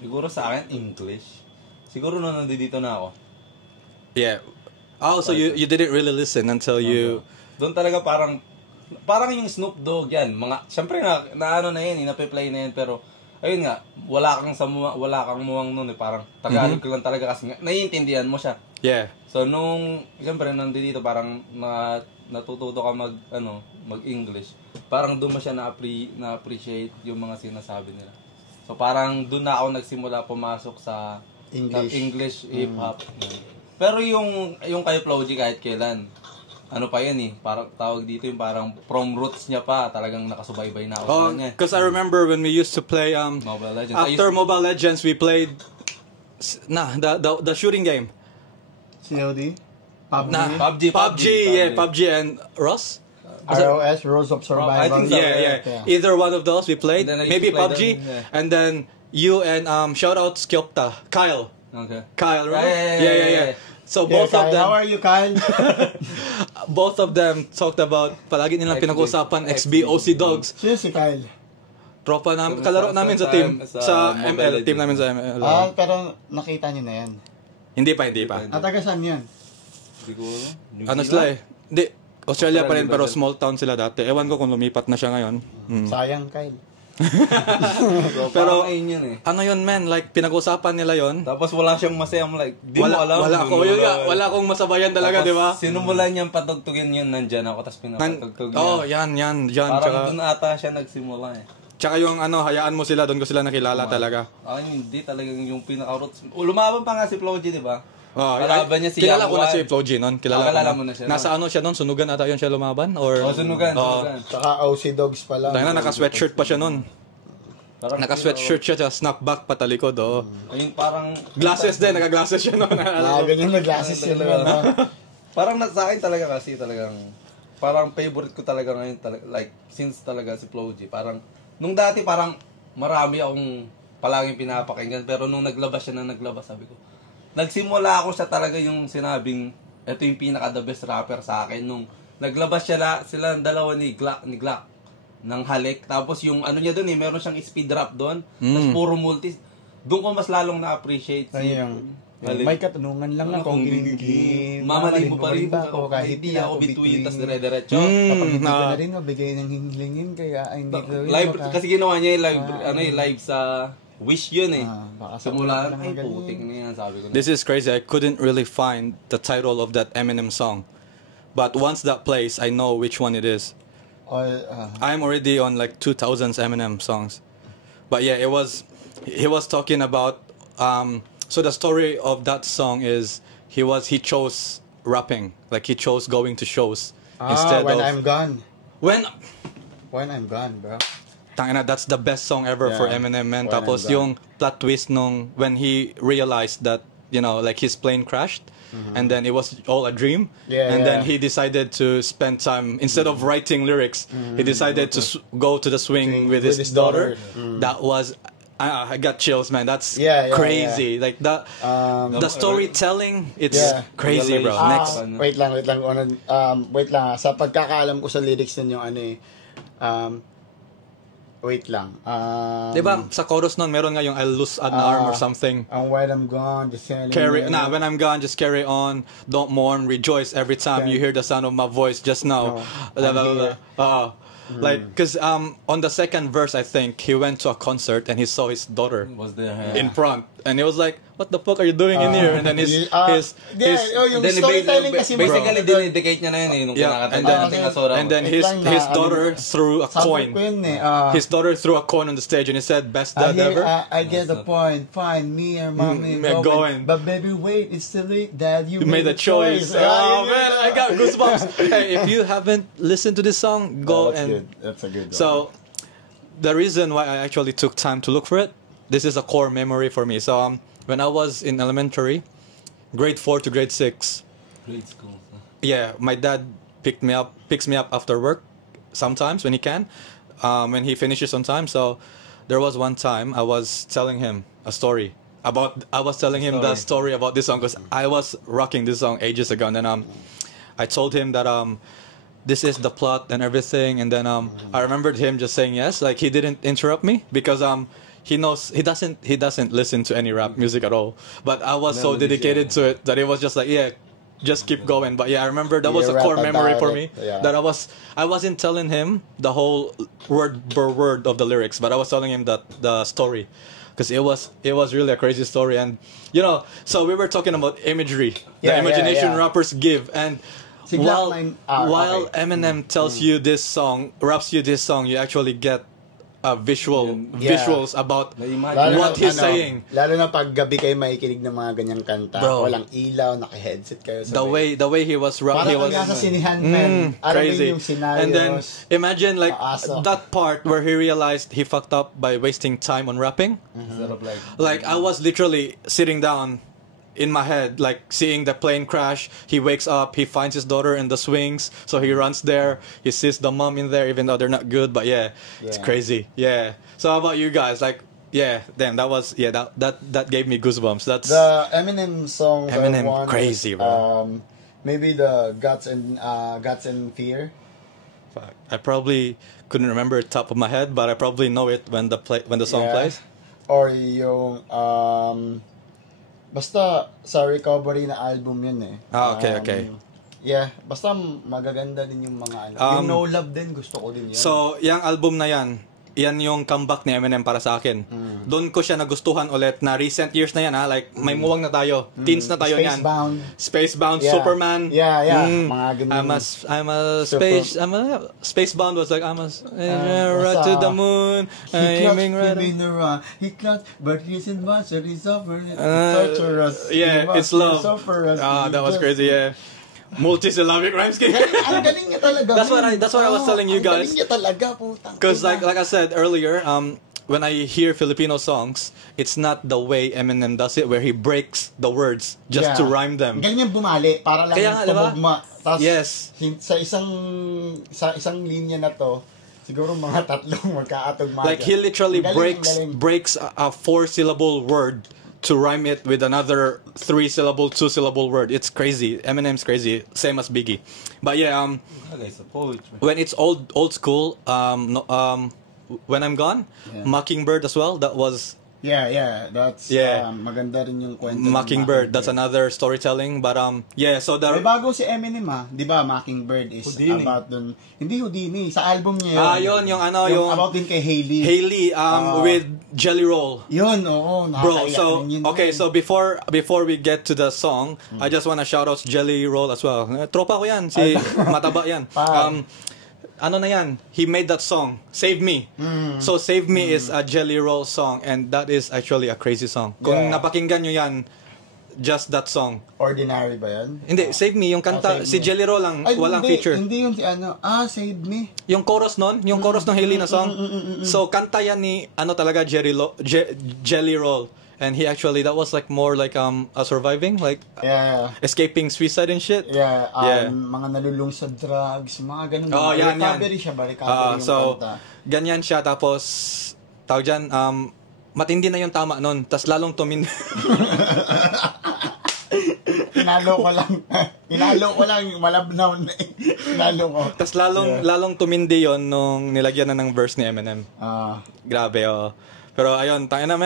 Siguro sa akin, English. Siguro nung nandito na ako. Yeah. Oh, so you didn't really listen until you... Doon talaga parang yung Snoop Dogg yan. Siyempre na ano na yan, nape-play na yan. Pero, ayun nga, wala kang muwang nun eh. Parang Tagalog ko lang talaga kasi nga, naiintindihan mo siya. Yeah. So, siyempre, nandito parang natututo ka mag-English. Parang doon mo siya na-appreciate yung mga sinasabi nila. So, parang doon na ako nagsimula pumasok sa English hip-hop. Pero yung kay Flowgy kahit kailan, ano pa yan eh, parang tawag dito yung parang from roots niya pa, talagang nakasubaybay na ako sa kanya. Because I remember when we used to play, Mobile Legends. after Mobile Legends, we played, the shooting game. COD? PUBG? PUBG, yeah, PUBG and Ross? ROS, Rules of Survival. I think so. Yeah. Either one of those we played. And then I used Maybe to play PUBG. them, yeah. And then you and shout out Skopta, Kyle. Okay. Kyle, right? Yeah. So Yeah, both of Kyle, them, how are you, Kyle? both of them talked about palagi nilang pinag-usapan XBOC Dogs. Sino si Kyle? Tropa namin, Sa- kalaro sa- namin sa sa- team, sa sa Mobile ML, team Legends. namin sa ML. Pero nakita niyo na yan. Hindi pa. Taga saan yan? Siguro. New Ano Zealand? sila eh? Hindi, Australia pa rin Australia, pero Brazil. small town sila dati. Ewan ko kung lumipat na siya ngayon. Sayang, Kyle. So, Pero- parang ayun yun eh. Ano yun men, like pinag-usapan nila yon. Tapos wala siyang masayang like, di mo alam. Wala akong masabayan talaga, di ba? Sinumulan niyang patugtugin yun, nandyan ako, tapos pinapatugtug niya. Oh, yan, Parang tsaka, doon ata siya nagsimula eh. tsaka yung hayaan mo sila, doon ko sila nakilala talaga. Hindi talagang yung pinaka-roots. Lumaban pa nga si Flowgy, di ba? Oh, Kalaban niya si kilala Young ko na One. si Flo G noon. Kilala kilala ko mo na siya Nasa ano siya noon? Sunugan ata yun siya lumaban? Or, Sunugan. Tsaka OC Dogs pala. Dahil na naka-sweatshirt pa siya noon. Parang Naka-sweatshirt siya, tsaka snapback patalikod. Oh. Ayun, parang... Glasses din, naka-glasses siya noon. Ganyan na glasses yun. Parang sa akin talaga kasi talagang... Parang favorite ko talaga ngayon, like, since talaga si Flowgy. Parang, nung dati parang marami akong palaging pinapakinggan. Pero nung naglabas, sabi ko, nagsimula ako siya talaga yung sinabing, ito yung pinaka-the best rapper sa akin. Nung naglabas sila dalawa ni Glock ng Halik. Tapos yung ano niya doon meron siyang speed rap doon. Tapos puro multi. Doon ko mas lalong na-appreciate si Halik. May katanungan lang ako. Mamalibo pa rin ako kahit di ako bituin, tas dire-diretso. Kapag hindi ko na rin mabigay ng hinglingin, kaya ay hindi ko rin Live, kasi ginawa niya yung live sa Wish yun eh. Baka sa Simula, ulan ay lang putik na yan, sabi ko na. This is crazy. I couldn't really find the title of that Eminem song. But once that plays, I know which one it is. I'm already on like 2000s Eminem songs. But yeah, he was talking about so the story of that song is he chose rapping, like he chose going to shows instead when of I'm gone. when I'm gone, bro. Tangina, that's the best song ever for Yeah. Eminem, man. When Tapos I'm yung plot twist when he realized that, like his plane crashed and then it was all a dream. Yeah, and then yeah. he decided to spend time, instead of writing lyrics, he decided to go to the swing with his daughter. That was, I got chills, man. That's Yeah, crazy. Like that, the storytelling, it's Yeah. crazy, bro. Next. Wait lang. Wait lang. Sa pagkakaalam ko sa lyrics nun yung wait lang. Diba, sa chorus nun, meron nga yung I'll lose an arm or something. When I'm gone, just When I'm gone, just carry on. Don't mourn, rejoice every time you hear the sound of my voice. Just now, blah, blah, blah. Like, because on the second verse, I think he went to a concert and he saw his daughter Was there, in front, and he was like, "What the fuck are you doing in here?" And then his yung storytelling kasi basically, dinidicate niya na yun eh, nung Yeah, kinakanta and niya then- ating asura. and then his daughter threw a coin. His daughter threw a coin on the stage, and he said, "Best dad ever." I get the point. Fine, me and mommy going. But baby, wait, it's too late, Dad. You You made a choice. Oh man, I got goosebumps. Hey, if you haven't listened to this song, go and. That's a good one. So, the reason why I actually took time to look for it, this is a core memory for me. So, when I was in elementary, grade 4 to grade 6, Grade school. yeah, my dad picks me up after work sometimes when he can, when he finishes on time. So, there was one time I was telling him a story about the story about this song because I was rocking this song ages ago, and then I told him that this is the plot and everything. And then I remembered him just saying yes, like he didn't interrupt me because he knows he doesn't listen to any rap music at all. But I was so dedicated to it that it was just like, yeah, just keep going. But yeah, I remember that was a You core rap memory about for it, me. yeah. That I wasn't telling him the whole word per word of the lyrics, but I was telling him the story. Because it was really a crazy story. And so we were talking about imagery, the Yeah, imagination yeah. rappers give. And Si while Glock 9 while okay. Eminem tells you this song, raps you this song, you actually get visuals about Na-imagine. what he's saying. Lalo na pag gabi kayo makikinig ng mga ganyang kanta, Bro. walang ilaw, naka-headset kayo. The way he was rap, Parang he was nga sa sinihan, man. Alam mo crazy. yung scenarios. And then imagine like Paasok. that part where he realized he fucked up by wasting time on rapping. Instead of like, Like I was literally sitting down in my head, like seeing the plane crash. He wakes up, he finds his daughter in the swings, so he runs there. He sees the mom in there, even though they're not good. But yeah, it's Yeah. crazy. Yeah. So how about you guys? Like, yeah, damn, that gave me goosebumps. That's The Eminem songs Eminem, are one. crazy, bro. Maybe the Guts and Fear. fuck. I probably couldn't remember it top of my head, but I probably know it when the song Yeah. plays. Or yung basta sa recovery na album yun eh. Okay. Yeah, basta magaganda din yung mga ano. Yung No Love din gusto ko din yan. So, yung album na yan yung comeback ni Eminem para sa akin. Doon ko siya nagustuhan ulit na recent years na yan ha. Like, may muwang na tayo. Teens na tayo yan. Spacebound, Yeah. Superman. Yeah. Mga ganun. Spacebound was like, right to the moon. Aiming right He clutched, but he's in monster, he's suffering. yeah, it's love. That was crazy, yeah. Multi-syllabic rhyme scheme. Ang galing niya talaga. That's what I was telling you guys. Ang galing niya talaga, putang. Because like I said earlier, when I hear Filipino songs, it's not the way Eminem does it, where he breaks the words just to rhyme them. Ang galing niya bumali para lang Kaya nga, diba? tumugma. Tas, Yes. Sa isang linya na to, siguro mga tatlong magkaatugma. Like he literally Ang galing. breaks a 4-syllable word to rhyme it with another 3-syllable, 2-syllable word. It's crazy. Eminem's crazy, same as Biggie. But yeah, it's a poetry. when it's old school, When I'm Gone, Mockingbird as well. That was That's Yeah. maganda rin yung kwento. ng Mockingbird. That's another storytelling. But yeah, so May the bago si Eminem di ba? Mockingbird is Houdini. about dun. Hindi Houdini, sa album niya yun. yun yung about din kay Hailey. Haley with Jelly Roll. Yun, oo. Bro, nakakaiyak so din yun. okay, so before we get to the song, I just wanna shout out Jelly Roll as well. Tropa ko yan, si mataba yan. Ano na yan? He made that song, Save Me. So Save Me is a Jelly Roll song, and that is actually a crazy song. Kung Yeah. napakinggan nyo yan, just that song. Ordinary ba yan? Hindi, Save Me, yung kanta, Save si Me. Jelly Roll lang, Ay, walang hindi, feature. Hindi yung si ano, Save Me. Yung chorus nun, yung chorus ng Haley na song. So kanta yan ni talaga Jelly Roll. And he actually, that was like more like a surviving, like Yeah. escaping suicide and shit. Yeah, Yeah. mga nalulung sa drugs, mga ganun. Oh, yan. Recovery siya ba? Recovery yung So, kanta. ganyan siya. Tapos, tawag dyan, matindi na yung tama nun. Tapos lalong tumindi. Pinalo ko lang, malabnaw na eh. Pinalo ko. Tapos lalong tumindi yon nung nilagyan na ng verse ni Eminem. Grabe, oh. Pero ayun, tangina,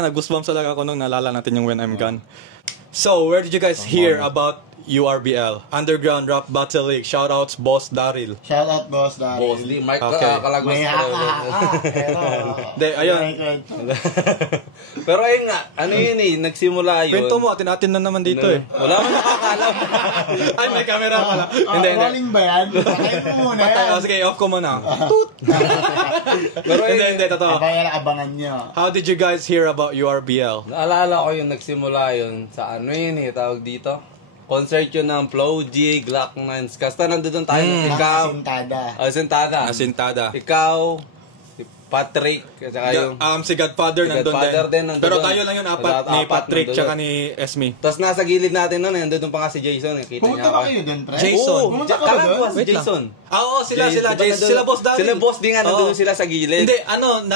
nag-goosebumps talaga ako nung naalala natin yung When I'm Gone. So, where did you guys hear about URBL? Underground Rap Battle League. Shoutouts, Boss Daryl. Shout out, Boss Daryl. Boss Lee, Mike Okay. Kalagos. May pero... Hindi, ayun. Pero ayun nga, ano yun eh, nagsimula yun. Kwento mo, atin na naman dito eh. Wala man nakakalam. Ay, may camera pala. Hindi. Rolling ba yan? Patay mo muna yan. Sige, off ko muna. Pero Hindi, totoo. Abangan nyo. How did you guys hear about URBL? naalala ko yung nagsimula yun sa ano yun eh, tawag dito. Concert yun ng Flow G, Glock 9. Kasta nandun tayo. Ikaw. Sintada. Sentada. Asintada. Ikaw, Patrick, at saka yung... Si Godfather Si nandun Godfather din, din. nandun Pero doon. tayo lang yun, apat. Ni Apat Patrick, nandun tsaka doon. ni Esme. Tapos nasa gilid natin nun, nandun pa nga si Jason, nakita niya Pumunta ako. ba kayo dun, pre? Jason. Pumunta ka ba Kala ko dun? si Wait lang. Jason. Oo, sila, Jason. sila boss Daryl. Sila boss din nga, nandun Oo. sila sa gilid. Hindi,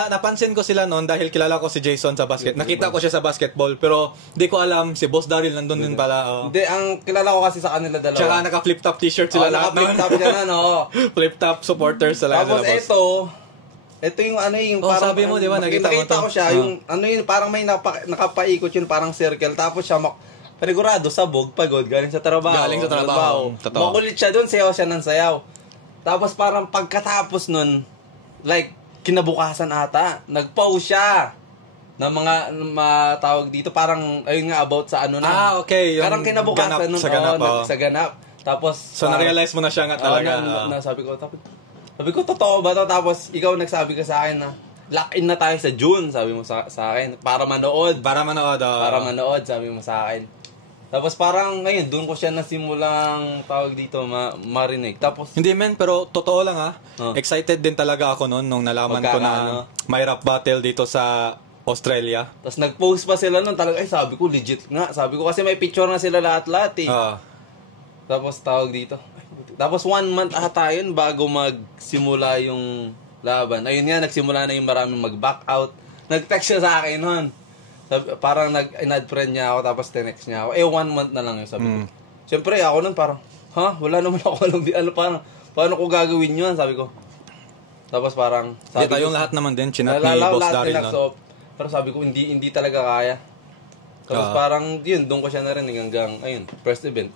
napansin ko sila noon dahil kilala ko si Jason sa basket. Nakita ko siya sa basketball, pero di ko alam, si boss Daryl nandun din pala. Hindi, ang kilala ko kasi sa kanila dalawa. Tsaka naka-flip top t-shirt sila lahat. Naka-flip top siya na, no? Flip top supporters sa lahat Tapos nila, boss. ito yung ano yung Oh, sabi mo, di ba, nakita mo to? ko siya, yung ano yun, parang may nakapaikot yun, parang circle. Tapos siya, panigurado, sabog, pagod, galing sa trabaho. Galing sa trabaho. Totoo. Makulit siya doon, sayaw siya ng sayaw. Tapos parang pagkatapos nun, like, kinabukasan ata, nag-pause siya ng mga tawag dito, parang, ayun nga, about sa ano na. Okay. Yung Parang kinabukasan ganap, nun, sa ganap, sa ganap. Tapos, So, na-realize mo na siya nga talaga. Sabi ko, totoo ba to? Tapos, ikaw nagsabi ka sa akin na, lock in na tayo sa June, sabi mo sa akin. Para manood. Para manood. Para manood, sabi mo sa akin. Tapos parang ngayon, doon ko siya nasimulang tawag dito, marinig. Tapos, Hindi men, pero totoo lang Oh. Excited din talaga ako noon nung nalaman ko na may rap battle dito sa Australia. tapos nag-post pa sila nun, talaga, sabi ko, legit nga. Sabi ko, kasi may picture na sila lahat-lahat eh. Tapos tawag dito. Tapos 1 month ata yun bago magsimula yung laban. Ayun nga, nagsimula na yung maraming mag-back out. Nag-text siya sa akin nun. Parang nag-add friend niya ako, tapos tinext niya ako. 1 month na lang yung sabi ko. Siyempre, ako nun parang, wala naman ako alam, paano ko gagawin yun, sabi ko. Tapos parang, sabi ko, Tayong lahat naman din, chinat ni Boss Daryl nun. Pero sabi ko, hindi talaga kaya. Tapos parang, yun, doon ko siya narinig hanggang, ayun, first event,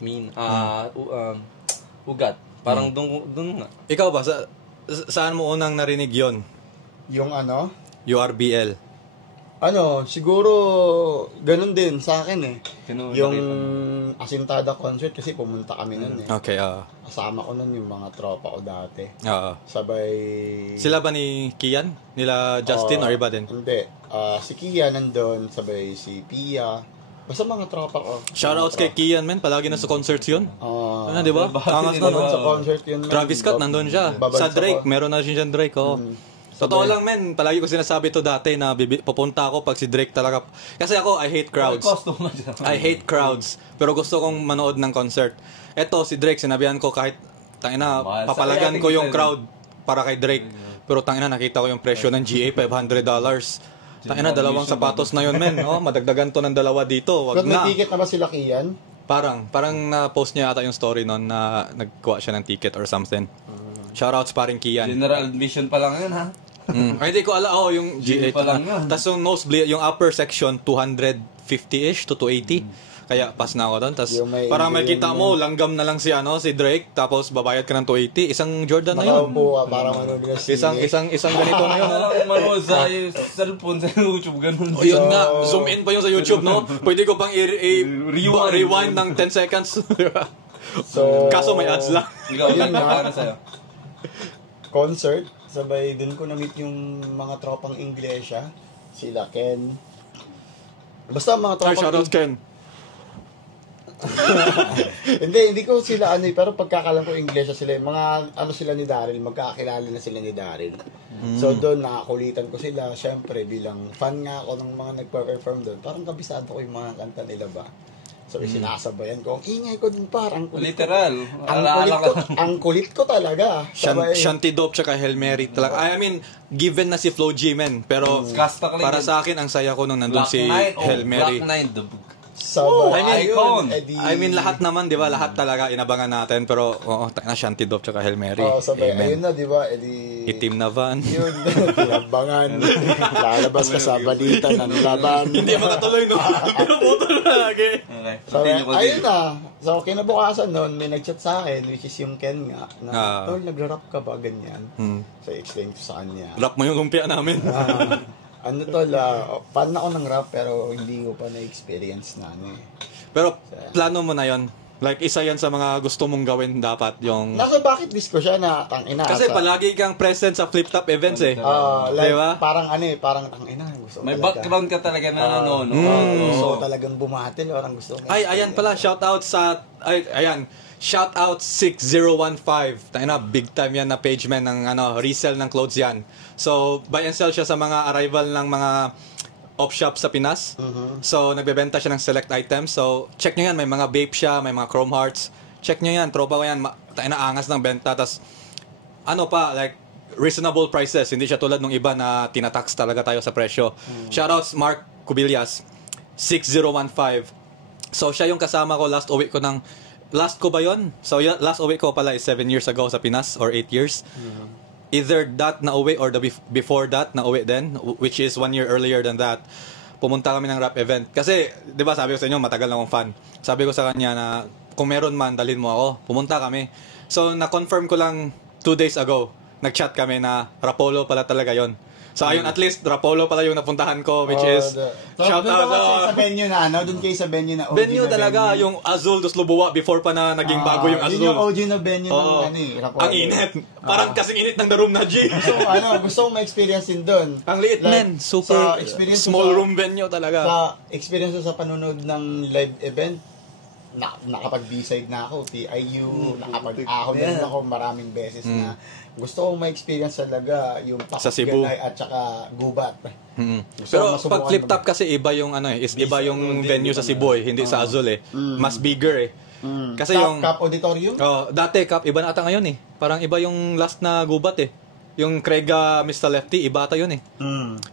Ugat. Parang doon nga. Ikaw ba, saan mo unang narinig yon? Yung ano? URBL. Siguro, ganun din sa akin eh. Ganun, Yung Asintada concert kasi pumunta kami nun eh. Okay, Kasama ko nun yung mga tropa ko dati. oo. Sabay... Sila ba ni Kian? Nila Justin or iba din? Hindi. Si Kia nandun, sabay si Pia. Basta mga tropa ko. Shoutouts kay Kian, men. Palagi na sa concerts yun. Ano, di ba? Angas na, Nandun no? sa concert yun. Travis Scott, nandun siya. Sa Drake, meron na siya Drake, oh. Totoo lang, men. Palagi ko sinasabi to dati na pupunta ako pag si Drake talaga. Kasi ako, I hate crowds. I hate crowds. Pero gusto kong manood ng concert. Eto, si Drake, sinabihan ko kahit, tangina, papalagan ko yung crowd para kay Drake. Pero tangina, nakita ko yung presyo ng GA, $500. Tangina, dalawang sapatos na yun, men. Oh, madagdagan to ng dalawa dito. Wag But na. may ticket na ba sila Kian? Parang na-post niya ata yung story noon na nagkuha siya ng ticket or something. Shoutouts paring Kian. General admission pa lang yun, ha? Ay, hindi ko alam. Yung G8 pa lang yun. Tapos yung nosebleed, yung upper section, 250-ish to 280. Kaya pass na ako doon. Tapos parang makita mo, langgam na lang si Drake. Tapos babayad ka ng 280. Isang Jordan na yun. Nakaupo ka para manood ng Isang ganito na yun. Manood sa cellphone, sa YouTube, ganun. O yun nga, zoom in pa yun sa YouTube, no? Pwede ko pang rewind ng 10 seconds. So, Kaso may ads lang. Ikaw, Yun nga. ano sa'yo? concert, sabay dun ko na-meet yung mga tropang Inglesya. Sila Ken. Basta mga tropang... Shoutout Ken. hindi ko sila pero pagkakalam ko Inglesya sila, mga sila ni Daryl, magkakilala na sila ni Daryl. So doon nakakulitan ko sila, syempre bilang fan nga ako ng mga nagpa-perform doon. Parang kabisado ko yung mga kanta nila ba. So sinasabayan ko, ang ingay ko din parang Literal. ang kulit ko talaga. Sabay, Shanty Dope tsaka Hail Mary talaga. I mean, given na si Flo G, men. Pero para sa akin, ang saya ko nung nandun si Hail Mary. Black Knight, the sabay, icon. I mean, lahat naman, di ba? Lahat talaga inabangan natin. Pero, na Shanty Dope tsaka Hail Mary. sabay, ayun na, di ba? Itim na van. Yun, tinabangan. Lalabas ka sa balita ng laban. Hindi makatuloy, no? Pinaputol na lagi. Okay. Sabi, ayun na. So, kinabukasan nun, may nag-chat sa akin, which is yung Ken nga, na, tol, nag-rap ka ba, ganyan? So, explain ko sa kanya. Rap mo yung lumpia namin. Tol, fan ako ng rap, pero hindi ko pa na-experience na Pero, plano mo na yon Like, isa yan sa mga gusto mong gawin dapat yung... Nasa bucket list ko siya na tangina. Kasi palagi kang present sa flip-top events eh. Like, Diba? parang parang tangina. Gusto ko May talaga. background ka talaga na Gusto ko talagang bumatil. Orang gusto ko. Ay, ayan pala, shout out sa... ayan, shout out 6015. Tangina, big time yan na page man ng resell ng clothes yan. So, buy and sell siya sa mga arrival ng mga op shop sa Pinas. So, nagbebenta siya ng select items. So, check nyo yan. May mga vape siya, may mga chrome hearts. Check nyo yan. Tropa ko yan. Tangina, angas ng benta. Tas, like, reasonable prices. Hindi siya tulad ng iba na tinatax talaga tayo sa presyo. Shoutouts Mark Cubillas, 6015. So, siya yung kasama ko last uwi ko ng... Last ko ba yun? So, last uwi ko pala is 7 years ago sa Pinas or 8 years. Either that na uwi or the before that na uwi din, which is 1 year earlier than that. Pumunta kami ng rap event. Kasi, di ba sabi ko sa inyo, matagal na akong fan. Sabi ko sa kanya na, kung meron man, dalhin mo ako. Pumunta kami. So, na-confirm ko lang 2 days ago. Nag-chat kami na Rapolo pala talaga yon. So, ayun, at least, Rapolo pala yung napuntahan ko, which is, shout out sa venue na, doon kayo sa venue na OG venue na talaga, venue. yung Azul dos Lubuwa before pa na naging bago yung Azul. Yun yung OG na venue Oo. ng Rapolo. Ang init. Parang kasing init ng The Room na G. Gusto ko ma-experience din doon. Ang liit, men. Super small room venue talaga. Sa experience ko sa panonood ng live event, nakapag-B-side na ako, TIU, nakapag-ahon din ako maraming beses na gusto kong ma-experience talaga yung Sa Cebu Pakganay at saka Gubat. Pero pag flip top kasi iba yung iba yung venue sa Cebu hindi sa Azul eh. Mas bigger eh. Kasi yung Cap Auditorium? dati Cap iba na ata ngayon eh. Parang iba yung last na Gubat eh. Yung Crega Mr. Lefty iba ata yun eh.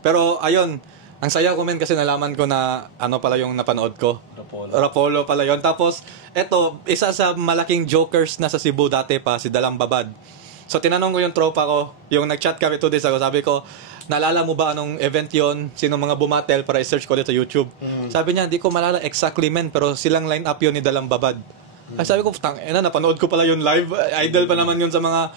Pero ayun, ang saya ko men kasi nalaman ko na pala yung napanood ko. Rapolo pala yun. Tapos eto, isa sa malaking jokers na sa Cebu dati pa si Dalang Babad. So, tinanong ko yung tropa ko, yung nag-chat kami 2 days ago, sabi ko, naalala mo ba anong event yon? Sino mga bumatel para i-search ko dito sa YouTube? Sabi niya, hindi ko malala exactly men, pero silang line up yun ni Dalang Babad. Ay, sabi ko, napanood ko pala yun live. Idol pa naman yun sa mga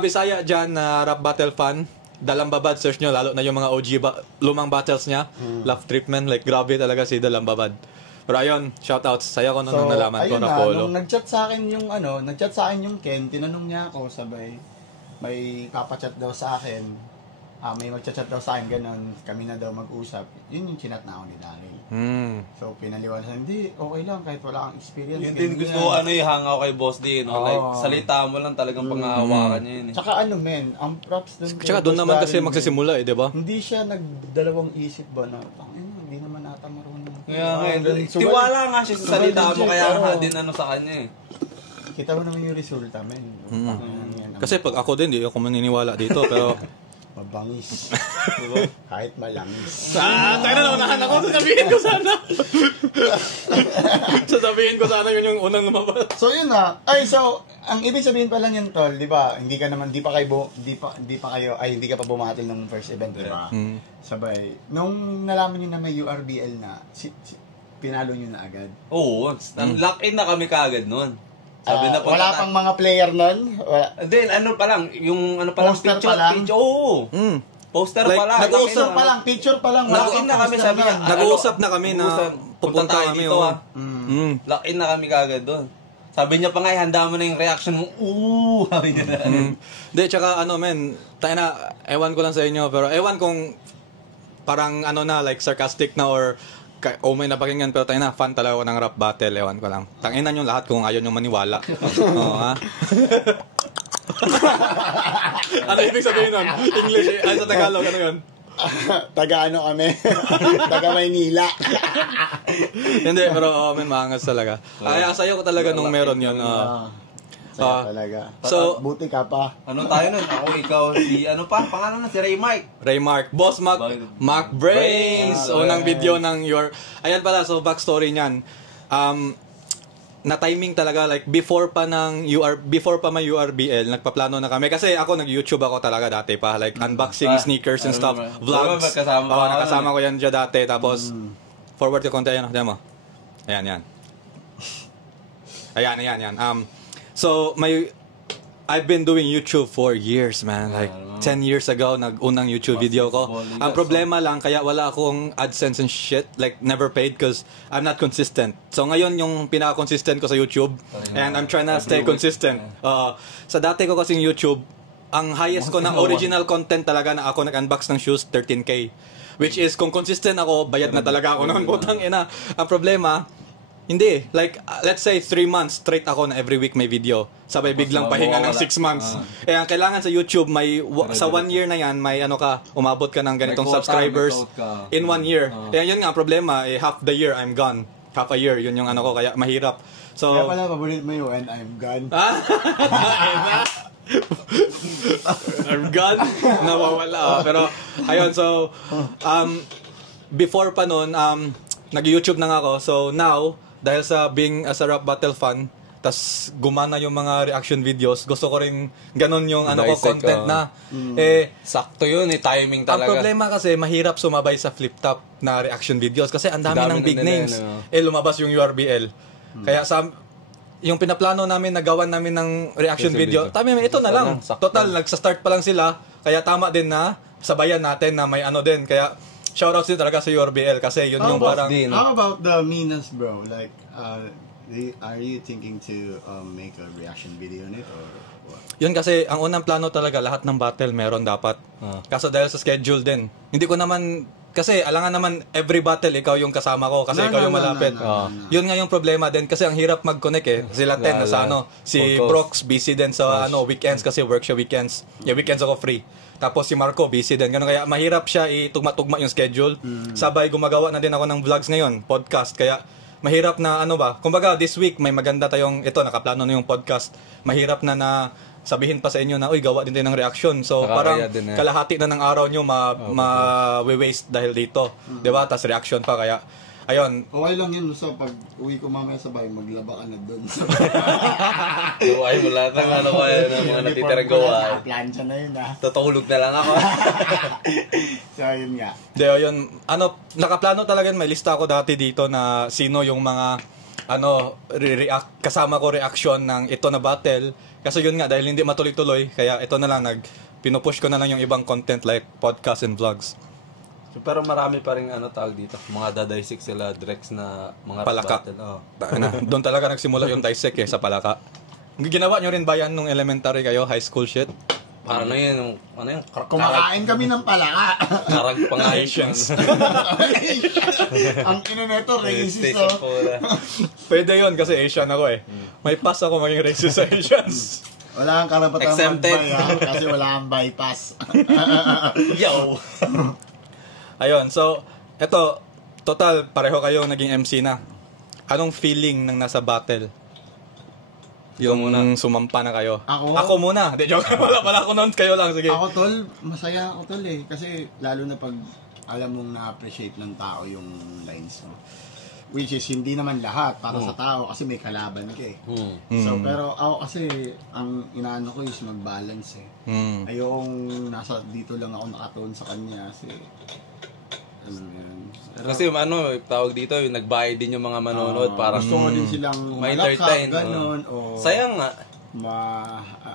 Bisaya dyan na rap battle fan. Dalang Babad, search nyo, lalo na yung mga OG lumang battles niya. Love Trip man, like grabe talaga si Dalang Babad. Pero ayun, shoutouts. Saya ko nung nalaman ko na Rapolo. Nung nag-chat sa akin yung Ken, tinanong niya ako, sabay, may papachat daw sa akin, may magchat-chat daw sa akin, ganun, kami na daw mag-usap. Yun yung chinat na ako ni Daryl. So, pinaliwanag, hindi, okay lang, kahit wala kang experience. Yun din gusto ko hangaw kay Boss D, no? Like, salita mo lang talagang panghahawakan niya yun eh. Tsaka ang props dun. Tsaka doon naman kasi magsisimula eh, di ba? Hindi siya nagdalawang isip ba na, hindi naman nata marunong. Kaya tiwala nga siya sa salita mo, kaya nga din sa kanya eh. Kita mo naman yung resulta, men. Kasi pag ako din, di ako maniniwala dito, pero... Mabangis. Kahit malangis. Tayo na naunahan ako, sasabihin ko sana yun yung unang lumabas. So yun na. Ang ibig sabihin pala niyan tol, di ba? Hindi ka pa bumatil ng first event, di ba? Sabay. Nung nalaman niyo na may URBL na, pinalo niyo na agad. Oo, lock in na kami kaagad noon. Sabi na wala pang mga player nun? Then, pa lang, yung pa lang, Poster picture, pa lang? Oo. Poster Like, pa lang. Poster pa lang, picture pa lang. Lock in na kami, sabi niya. Nag-uusap na kami na Punta pupunta tayo kami. dito Lock in na kami kagad doon. Sabi niya pa nga, handa mo na yung reaction mo. Ooh! Sabi niya na. Hindi, tsaka tayo na, ewan ko lang sa inyo, pero ewan kung parang like sarcastic na or may napakinggan, pero tayo na, fan talaga ako ng rap battle, ewan ko lang. Tanginan yung lahat kung ayaw nyo maniwala. Oo, ha? Ano ibig sabihin nun? English, ay sa Tagalog, ano yun? Taga-ano kami? Taga Maynila. Hindi, pero maangas talaga. Ay, asayo ko talaga nung meron yun. Saya talaga. So, buti ka pa. Ano tayo nun? Ako, ikaw, pangalan na, si Ray Mike. Ray Mark. Boss Mac Brains. Unang video ng Ayan pala, so backstory niyan. Na-timing talaga, like, before pa may URBL, nagpaplano na kami. Kasi ako, nag-YouTube ako talaga dati pa. Like, unboxing sneakers and stuff. Vlogs. Nakasama ko yan dyan dati. Tapos, forward ko konti, yan. Diyan mo. Ayan. So, I've been doing YouTube for years, man. Like 10 years ago, nag-unang YouTube video ko. Ang problema lang, kaya wala akong AdSense and shit. Like, never paid because I'm not consistent. So, ngayon yung pinaka-consistent ko sa YouTube. And I'm trying to stay consistent. Sa dati ko kasing YouTube, ang highest ko ng original content talaga na ako nag-unbox ng shoes, 13K. Which is, kung consistent ako, bayad na talaga ako noon. Putang ina. Ang problema, hindi. Like, let's say 3 months straight ako na every week may video. Sabay biglang pahinga ng 6 months. Eh, ang kailangan sa YouTube, sa 1 year na yan, may umabot ka ng ganitong subscribers in 1 year. Eh, yun nga ang problema, half the year I'm gone. Half a year, yun yung ko, kaya mahirap. So, Kaya pala, pabulit mo yung when I'm gone. I'm gone. Nawawala. Pero, ayun, so, before pa nun, nag-YouTube na nga ako. So, now, dahil sa being as a rap battle fan, tas gumana yung mga reaction videos, gusto ko rin ganun yung content na. Sakto yun, timing talaga. Ang problema kasi, mahirap sumabay sa flip top na reaction videos kasi ang dami ng big names. Lumabas yung URBL. Kaya yung pinaplano namin, nagawan namin ng reaction video, ito na lang. Total, nagsa-start pa lang sila. Kaya tama din na sabayan natin na may din. Kaya, shoutouts din talaga sa URBL kasi yun yung parang... How about the Minas, bro? Like, are you thinking to make a reaction video on it or what? Yun kasi, ang unang plano talaga, lahat ng battle meron dapat. Kaso dahil sa schedule din. Hindi ko naman... Kasi alangan naman, every battle, ikaw yung kasama ko kasi ikaw yung malapit. Yun nga yung problema din kasi ang hirap mag-connect Sila 10 na sa Si Brox, busy din sa weekends kasi work siya weekends. Weekends ako free. Tapos si Marco, busy din. Ganun, kaya mahirap siya itugma-tugma yung schedule. Sabay, gumagawa na din ako ng vlogs ngayon, podcast. Kaya mahirap na kumbaga this week may maganda tayong, nakaplano na yung podcast. Mahirap na sabihin pa sa inyo na, gawa din tayo ng reaction. So parang kalahati na ng araw nyo ma-waste dahil dito. Diba? Tas reaction pa. Kaya, ayun. Okay lang yun. So, pag uwi ko mamaya sa bahay, maglaba ka na doon. Gawain mo lahat ng mga natitirang gawa. Plancha na yun Tutulog na lang ako. So, yun nga. Ayun. Nakaplano talaga may lista ako dati dito na sino yung mga kasama ko reaction ng ito na battle. Kasi yun nga, dahil hindi matuloy-tuloy, kaya ito na lang, pinupush ko na lang yung ibang content like podcast and vlogs. Pero marami pa rin tawag dito, mga dadaysik sila, Drex na mga Palaka. battle. Doon talaga nagsimula yung dissect sa Palaka. Ginawa nyo rin ba yan nung elementary kayo, high school shit? Ano yun? Kumakain kami ng palaka. Karag Asians. Ang neto, racist Pwede yun kasi Asian ako May pass ako maging racist sa Asians. Wala kang karapatang Exempted. mag-buy kasi wala kang bypass. Yo! Ayun, so, eto, total, pareho kayong naging MC na. Anong feeling ng nasa battle? Yung sumampa na kayo. Ako muna. Di, joke. Wala ako noon. Kayo lang. Sige. Ako, tol. Masaya ako, tol Kasi, lalo na pag alam mong na-appreciate ng tao yung lines mo. Which is, hindi naman lahat para sa tao kasi may kalaban ka So, pero ako kasi, ang inaano ko is mag-balance Ayokong dito lang ako nakatuon sa kanya kasi, Kasi tawag dito, yung nagbayad din yung mga manonood para gusto mo din silang ma-entertain. Ganon, sayang nga.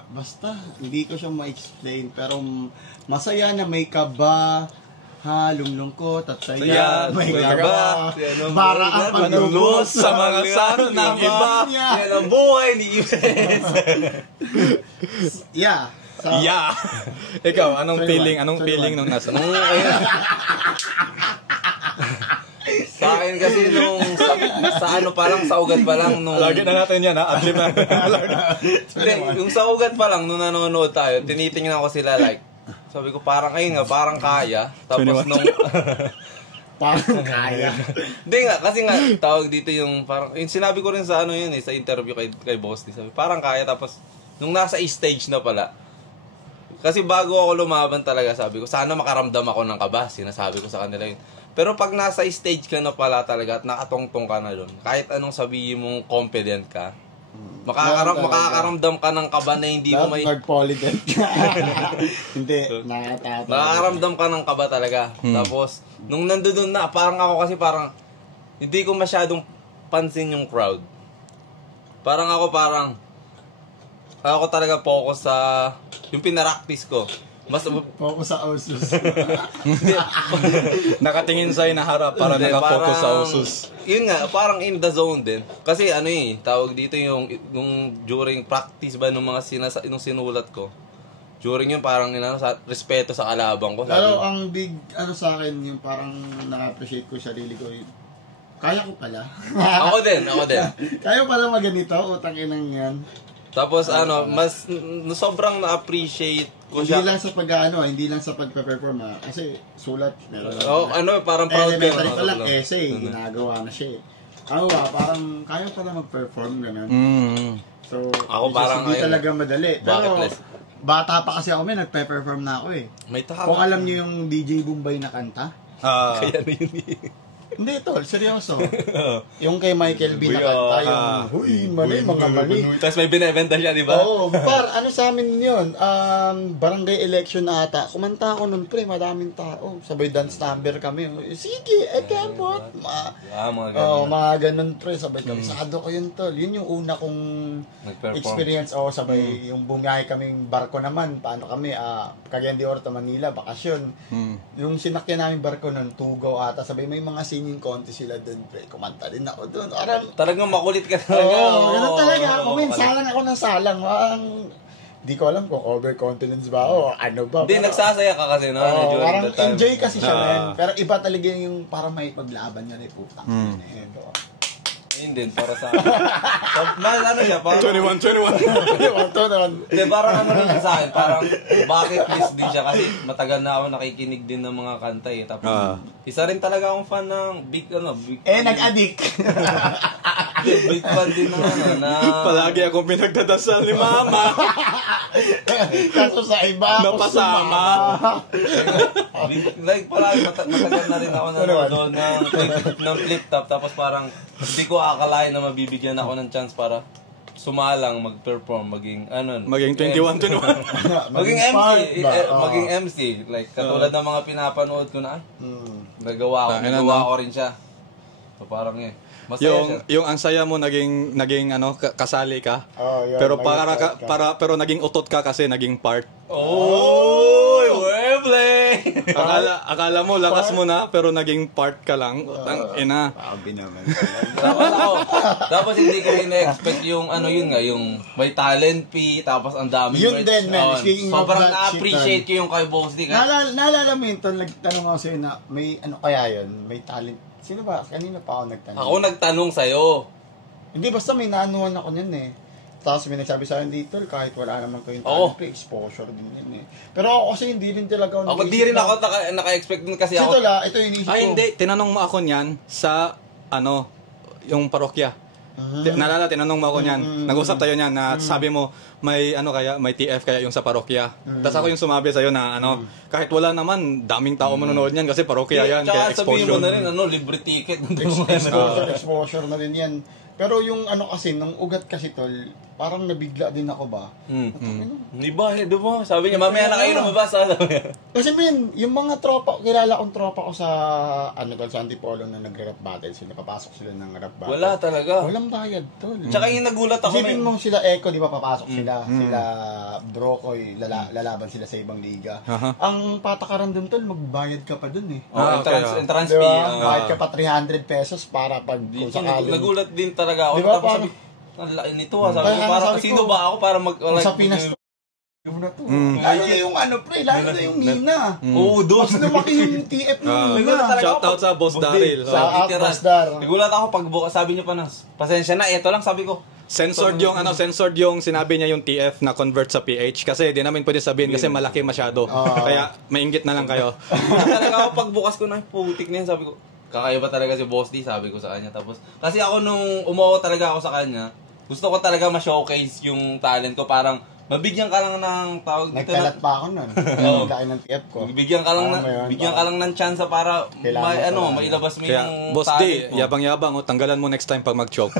Basta, hindi ko siya ma-explain, pero masaya na may kaba, lungkot at saya, may kaba, para ang panlubos sa mga sano ng iba. Yan ang buhay ni Ives. Yeah. Ikaw, anong feeling nung nasa? Sa akin kasi sa ugat pa lang nung... Lagi na natin yan adlib na. Yung sa ugat pa lang nung nanonood tayo, tinitingnan ko sila sabi ko parang kaya. Tapos nung... Parang kaya. Hindi nga, kasi nga tawag dito yung parang... Yung sinabi ko rin sa sa interview kay Boss D. Sabi, parang kaya tapos nung nasa stage na pala, kasi bago ako lumaban talaga, sabi ko, sana makaramdam ako ng kaba. Sinasabi ko sa kanila yun. Pero pag nasa stage ka na pala talaga at nakatungtong ka na doon, kahit anong sabihin mong confident ka, makakaramdam ka ng kaba na hindi mo may... Nag-polydent ka. Hindi, nakatawa. Makakaramdam ka ng kaba talaga. Tapos, nung nandoon na, parang ako kasi hindi ko masyadong pansin yung crowd. Parang ako talaga focus sa yung pinapractice ko. Mas Focus sa Osus. Nakatingin sa'yo na harap para Hindi, nakafocus sa parang- Osus. Yun nga, parang in the zone din. Kasi ano tawag dito yung during practice ba nung mga nung sinulat ko. During yun parang respeto sa kalaban ko. Pero ang big, sa akin, yung parang na-appreciate ko sarili ko, kaya ko pala. Ako din. Kaya pala maganito, utang inang yan. Tapos mas sobrang na-appreciate ko Hindi siya. lang sa hindi lang sa pagpe-perform kasi sulat, meron lang. Parang proud ka. Elementary pa lang, essay, ginagawa na siya eh. Parang kaya pala mag-perform, ganun. So, Ako parang hindi ayun, talaga madali. bucket Pero, list. bata pa kasi ako, nagpe-perform na ako eh. May taka. Kung alam niyo yung DJ Bombay na kanta, Kaya na yun hindi tol, seryoso. Yung kay Michael B na kanta, yung, huy, mali, mga mali. Tapos may binibenta siya, di ba? Oo, ano sa amin yun? Barangay election na ata. Kumanta ako nun, pre, madaming tao. Sabay dance number kami. Sige, kembot. Mga ganun. Mga ganun, pre. Sabay kabisado ko yun, tol. Yun yung una kong Nag-perform. experience. Sabay yung bumiyahe kaming barko naman. Paano kami? Cagayan de Oro, Manila, bakasyon. Yung sinakyan namin barko nun, Tugaw ata. Sabay may mga singing contest sila dun, pre. Kumanta din ako dun. Talagang makulit ka talaga. Ganun talaga ako. Salang ako ng salang. Di ko alam kung overconfidence ba o ano ba. Hindi, nagsasaya ka kasi, no? During Parang the time. enjoy kasi siya, man. Pero iba talaga yung parang may paglaban niya rin, putang. Yun din, para sa akin. Siya, parang... 21. Hindi, parang rin siya sa akin. Parang bucket list din siya kasi matagal na ako nakikinig din ng mga kanta eh. Tapos, isa rin talaga akong fan ng big. Nag-addict. Big fan din na... Palagi akong pinagdadasal ni Mama. Kaso sa iba, ako Napasama. Like, parang matagal na rin ako nanonood ng flip top. Tapos parang hindi ko akalain na mabibigyan ako ng chance para sumalang, mag-perform, maging 21. maging MC. Maging MC. Like, katulad ng mga pinapanood ko na, nagawa ko rin siya. So parang masaya siya. Yung ang saya mo naging kasali ka. Yun, Pero naging part ka. pero naging utot ka kasi naging part. Weble! Akala mo lakas mo na pero naging part ka lang. Utang ina. Sabi naman. Tapos hindi ko ina-expect yung yung may talent fee, tapos ang dami Yun din, man. Speaking of sobrang that na-appreciate shit, ko yung kay Boss D. Naalala mo yun, tol, nagtanong ako sa'yo na may kaya yun? May talent. Sino ba? Kanina pa ako nagtanong. Ako nagtanong sa'yo. Hindi, basta may naanuhan ako niyan eh. Tapos may nagsabi sa akin dito, kahit wala naman kayong talent, exposure din yan eh. Pero ako kasi hindi rin talaga Ako di rin ako naka-expect din kasi ako. Ito yung inisip ko. Ay hindi, tinanong mo ako niyan sa yung parokya. Naalala, tinanong mo ako niyan. Nag-usap tayo niyan na sabi mo may may TF kaya yung sa parokya. Tapos ako yung sumabi sa iyo na kahit wala naman daming tao manonood niyan kasi parokya yan kaya Tsaka sabihin mo exposure. na rin libre ticket. Exposure na rin yan. Pero yung kasi, nung ugat kasi tol, parang nabigla din ako ba? Di ba? Sabi niya, mamaya na kayo lumabas. Kasi men, yung mga tropa, kilala kong tropa ko sa, sa Antipolo na nag-rap battle sila, papasok sila ng rap battle. Wala talaga. Walang bayad tol. Tsaka yung nagulat ako. Isipin mo sila Echo, di ba papasok sila, sila Brokoy, lalaban sila sa ibang liga. Ang patakaran dun tol, magbayad ka pa dun eh. Entrance Di fee. ba? Bayad ka pa 300 pesos para pag kung sakaling. Nagulat din talaga ako. Di ba, Tapos sabi, ang laki nito sabi ko, parang sino ba ako para Sa Pinas na to. Lalo na yung pre, lalo na yung Mina. Oo, Mas lumaki yung TF ng Mina. Shout out sa Boss Daryl. Sa Boss Dar. Nagulat ako pag sabi niya pa na, pasensya na, eto lang sabi ko. Censored yung sinabi niya yung TF na convert sa PH kasi di namin pwede sabihin kasi malaki masyado. Kaya mainggit na lang kayo. Talaga ako pagbukas ko na putik na yan, sabi ko, kakaiba talaga si Boss D, sabi ko sa kanya. Tapos, kasi ako nung umuwi talaga ako sa kanya, gusto ko talaga ma-showcase yung talent ko, parang mabigyan ka lang ng tawag dito. Nagkalat pa ako nun. Laki ng TF ko. Bigyan ka lang ng chance para mailabas mo Kaya, yung Boss talent D, mo. yabang-yabang, tanggalan mo next time pag mag-choke.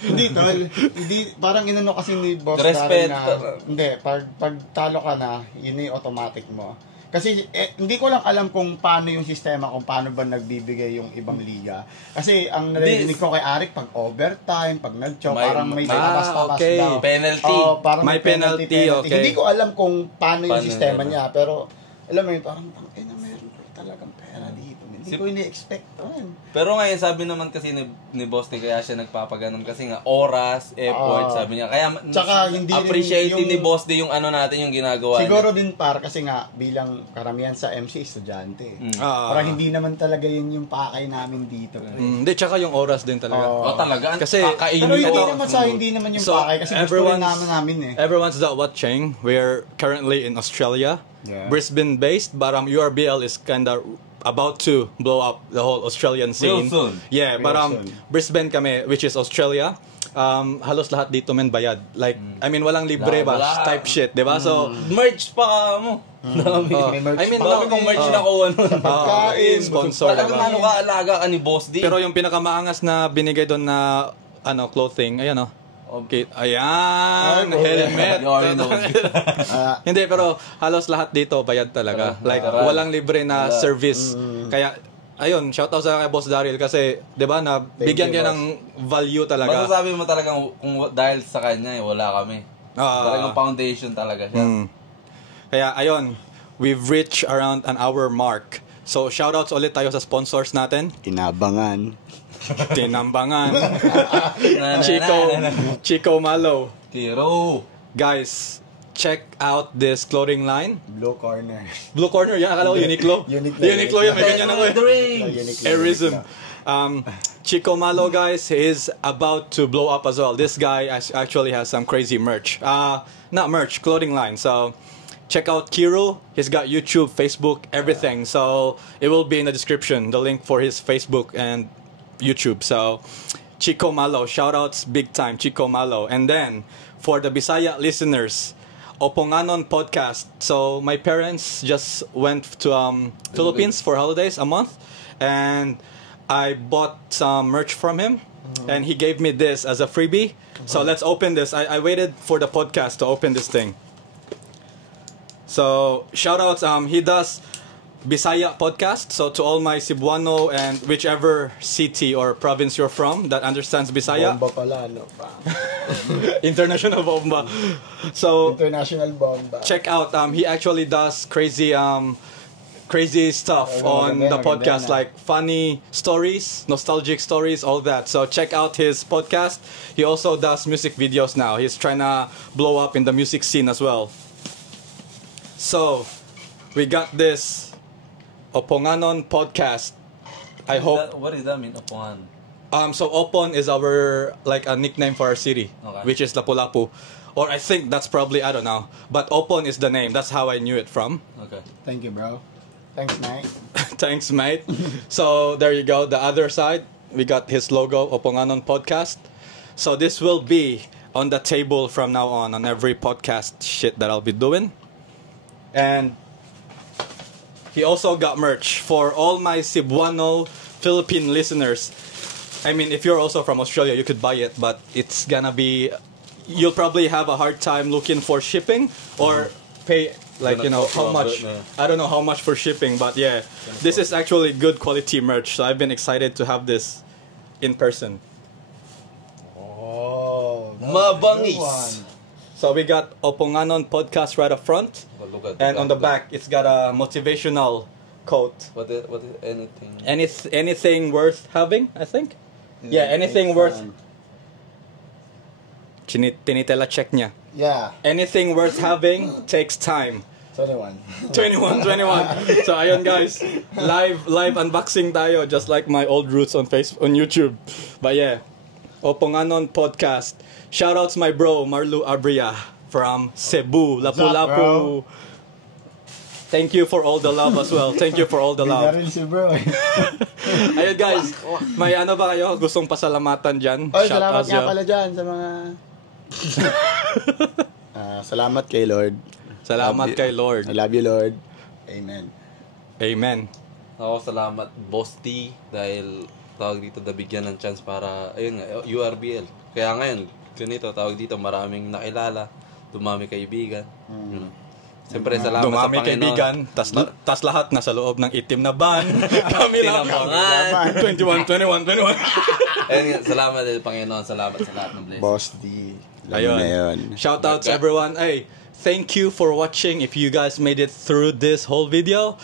Hindi tol. Hindi, parang inano kasi ni Boss Respect. Darren na, hindi, pag talo ka na, yun yung automatic mo. Kasi hindi ko lang alam kung paano yung sistema, kung paano ba nagbibigay yung ibang liga. Kasi ang narinig ko kay Arik, pag overtime, pag nag-choke, parang may tabas-tabas okay. daw. Penalty. Parang May penalty, okay. Hindi ko alam kung paano yung Paano sistema yun? niya, pero alam mo yun, parang na meron pa talagang pera dito. Hindi ko ini-expect. Pero ngayon, sabi naman kasi ni Boss T, kaya siya nagpapaganon kasi nga oras, effort, sabi niya. Kaya Tsaka hindi rin appreciate yung- ni Boss D yung ano natin, yung ginagawa Siguro niya. din kasi nga bilang karamihan sa MC estudyante. Ah. Parang hindi naman talaga yun yung pakay namin dito. Hindi, tsaka yung oras din talaga. Oh, talaga? Kasi- Kakainin Pero hindi ito. naman hindi naman yung So, pakay kasi gusto rin namin eh. Everyone's that watching. We're currently in Australia, Yeah. Brisbane based, but URBL is kind of about to blow up the whole Australian scene. Real soon. Yeah, but Real soon. Brisbane kami, which is Australia. Halos lahat dito men bayad. Like, I mean, walang libre ba? Wala. Type shit, di ba? So, Merch pa mo. Dami. May merch I mean, pa. Dami kong merch na kuha nun. Pagkain, sponsor Talagang naman. ano ka-alaga ka ni Boss D. Pero yung pinakamaangas na binigay doon na clothing, ayan Okay, ayan, helmet. You already know. Hindi, pero halos lahat dito bayad talaga. Like, walang libre na service. Kaya, ayun, shoutout sa kay Boss Daryl kasi, di ba, na bigyan you, ka ng value talaga. Masasabi mo talagang kung dahil sa kanya, wala kami. Talagang foundation talaga siya. Kaya, ayun, we've reached around an hour mark. So, shoutouts ulit tayo sa sponsors natin. Inabangan. Tinambangan. Chico Malo. Tiro. Guys, check out this clothing line. Blue corner. Blue Corner, yan. Akala ko Uniqlo. Uniqlo. Yan, may ganyan ako eh. Uniqlo. Airism. Chico Malo, guys, is about to blow up as well. This guy actually has some crazy merch. Not merch, clothing line. So, check out Kiro. He's got YouTube, Facebook, everything. So, it will be in the description, the link for his Facebook and YouTube. So, Chico Malo, shoutouts big time, Chico Malo. And then, for the Bisaya listeners, Oponganon podcast. So, my parents just went to Philippines for holidays, a month. And I bought some merch from him. And he gave me this as a freebie. So, let's open this. I waited for the podcast to open this thing. So, shoutouts. He does Bisaya podcast. So, to all my Cebuano and whichever city or province you're from that understands Bisaya. Bomba pala, no? International bomba. So, International bomba. check out. He actually does crazy stuff on the podcast, like funny stories, nostalgic stories, all that. So check out his podcast. He also does music videos now. He's trying to blow up in the music scene as well. So we got this Oponganon podcast. I hope. What does that mean, Opongan? So Opon is our like a nickname for our city, Okay. which is Lapu-Lapu. Or I think that's probably, I don't know. But Opon is the name. That's how I knew it from. Okay. Thank you, bro. Thanks, Mike. Thanks, mate. So there you go. The other side, we got his logo, Oponganon Podcast. So this will be on the table from now on every podcast shit that I'll be doing. And he also got merch for all my Cebuano Philippine listeners. I mean, if you're also from Australia, you could buy it, but it's gonna be... You'll probably have a hard time looking for shipping or pay... Like, you know, how much, I don't know how much for shipping, but yeah, this is actually good quality merch. So I've been excited to have this in person. Oh, Mabangis. So we got Oponganon podcast right up front, and on the back, it's got a motivational quote. What is anything? Anything worth having, I think? Yeah, anything worth... Tinitela check niya. Yeah, Anything worth having takes time. 21. 21. So ayun guys, live unboxing tayo just like my old roots on YouTube. But yeah, Oponganon podcast. Shoutouts my bro Marlu Abria from Cebu, Lapu-Lapu. Thank you for all the love as well. Thank you for all the love. Binaril si bro. Ayun guys, may ano ba kayo gustong pasalamatan dyan? Oy, Shout salamat outs nga dyan. pala dyan sa mga... salamat kay Lord. Salamat kay Lord. I love you, Lord. Amen. Amen. Ako salamat Boss T dahil tawag dito nabigyan ng chance para ayun nga URBL. Kaya ngayon ganito tawag dito maraming nakilala, dumami kaibigan. You know. Siyempre, salamat sa Dumami Panginoon. kaibigan, tas lahat nasa loob ng itim na van. Kami lang. Tinambangan. 21. Ayun nga, salamat sa Panginoon. Salamat sa lahat ng blessing. Boss D. Ayun. Na yun. Shout out to everyone. Hey, thank you for watching. If you guys made it through this whole video,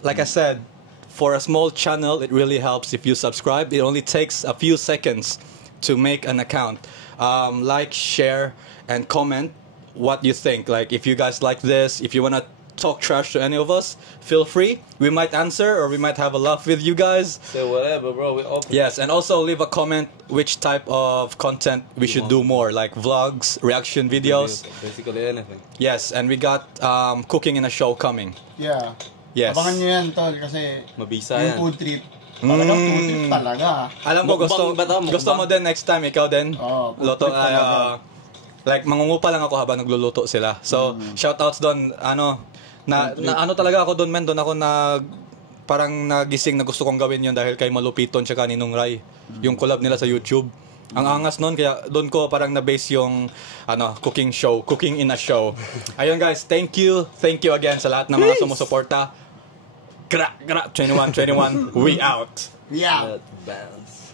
like I said, for a small channel, it really helps if you subscribe. It only takes a few seconds to make an account. Like, share, and comment what you think. Like, if you guys like this, if you wanna talk trash to any of us, feel free. We might answer or we might have a laugh with you guys. Say whatever, bro. We open. Yes, and also leave a comment which type of content we should do more, like vlogs, reaction videos. Basically anything. Yes, and we got cooking in a show coming. Yeah. Yes. Abangan nyo yan, tol, kasi Mabisa yung yan. food trip. Talagang food trip talaga. Alam ko, Mukbang ba to? Mukbang? gusto mo din next time, ikaw din. Oo, Luto, trip talaga. like, mangungupa lang ako habang nagluluto sila. So, shoutouts doon, ano talaga ako doon, men, doon ako parang nagising na gusto kong gawin yun dahil kay Malupiton tsaka ni Nung Rai. Yung collab nila sa YouTube. Ang angas nun, kaya doon ko parang na-base yung cooking in a show. Ayun guys, thank you again sa lahat ng mga sumusuporta. 21, we out. Yeah. That bounce.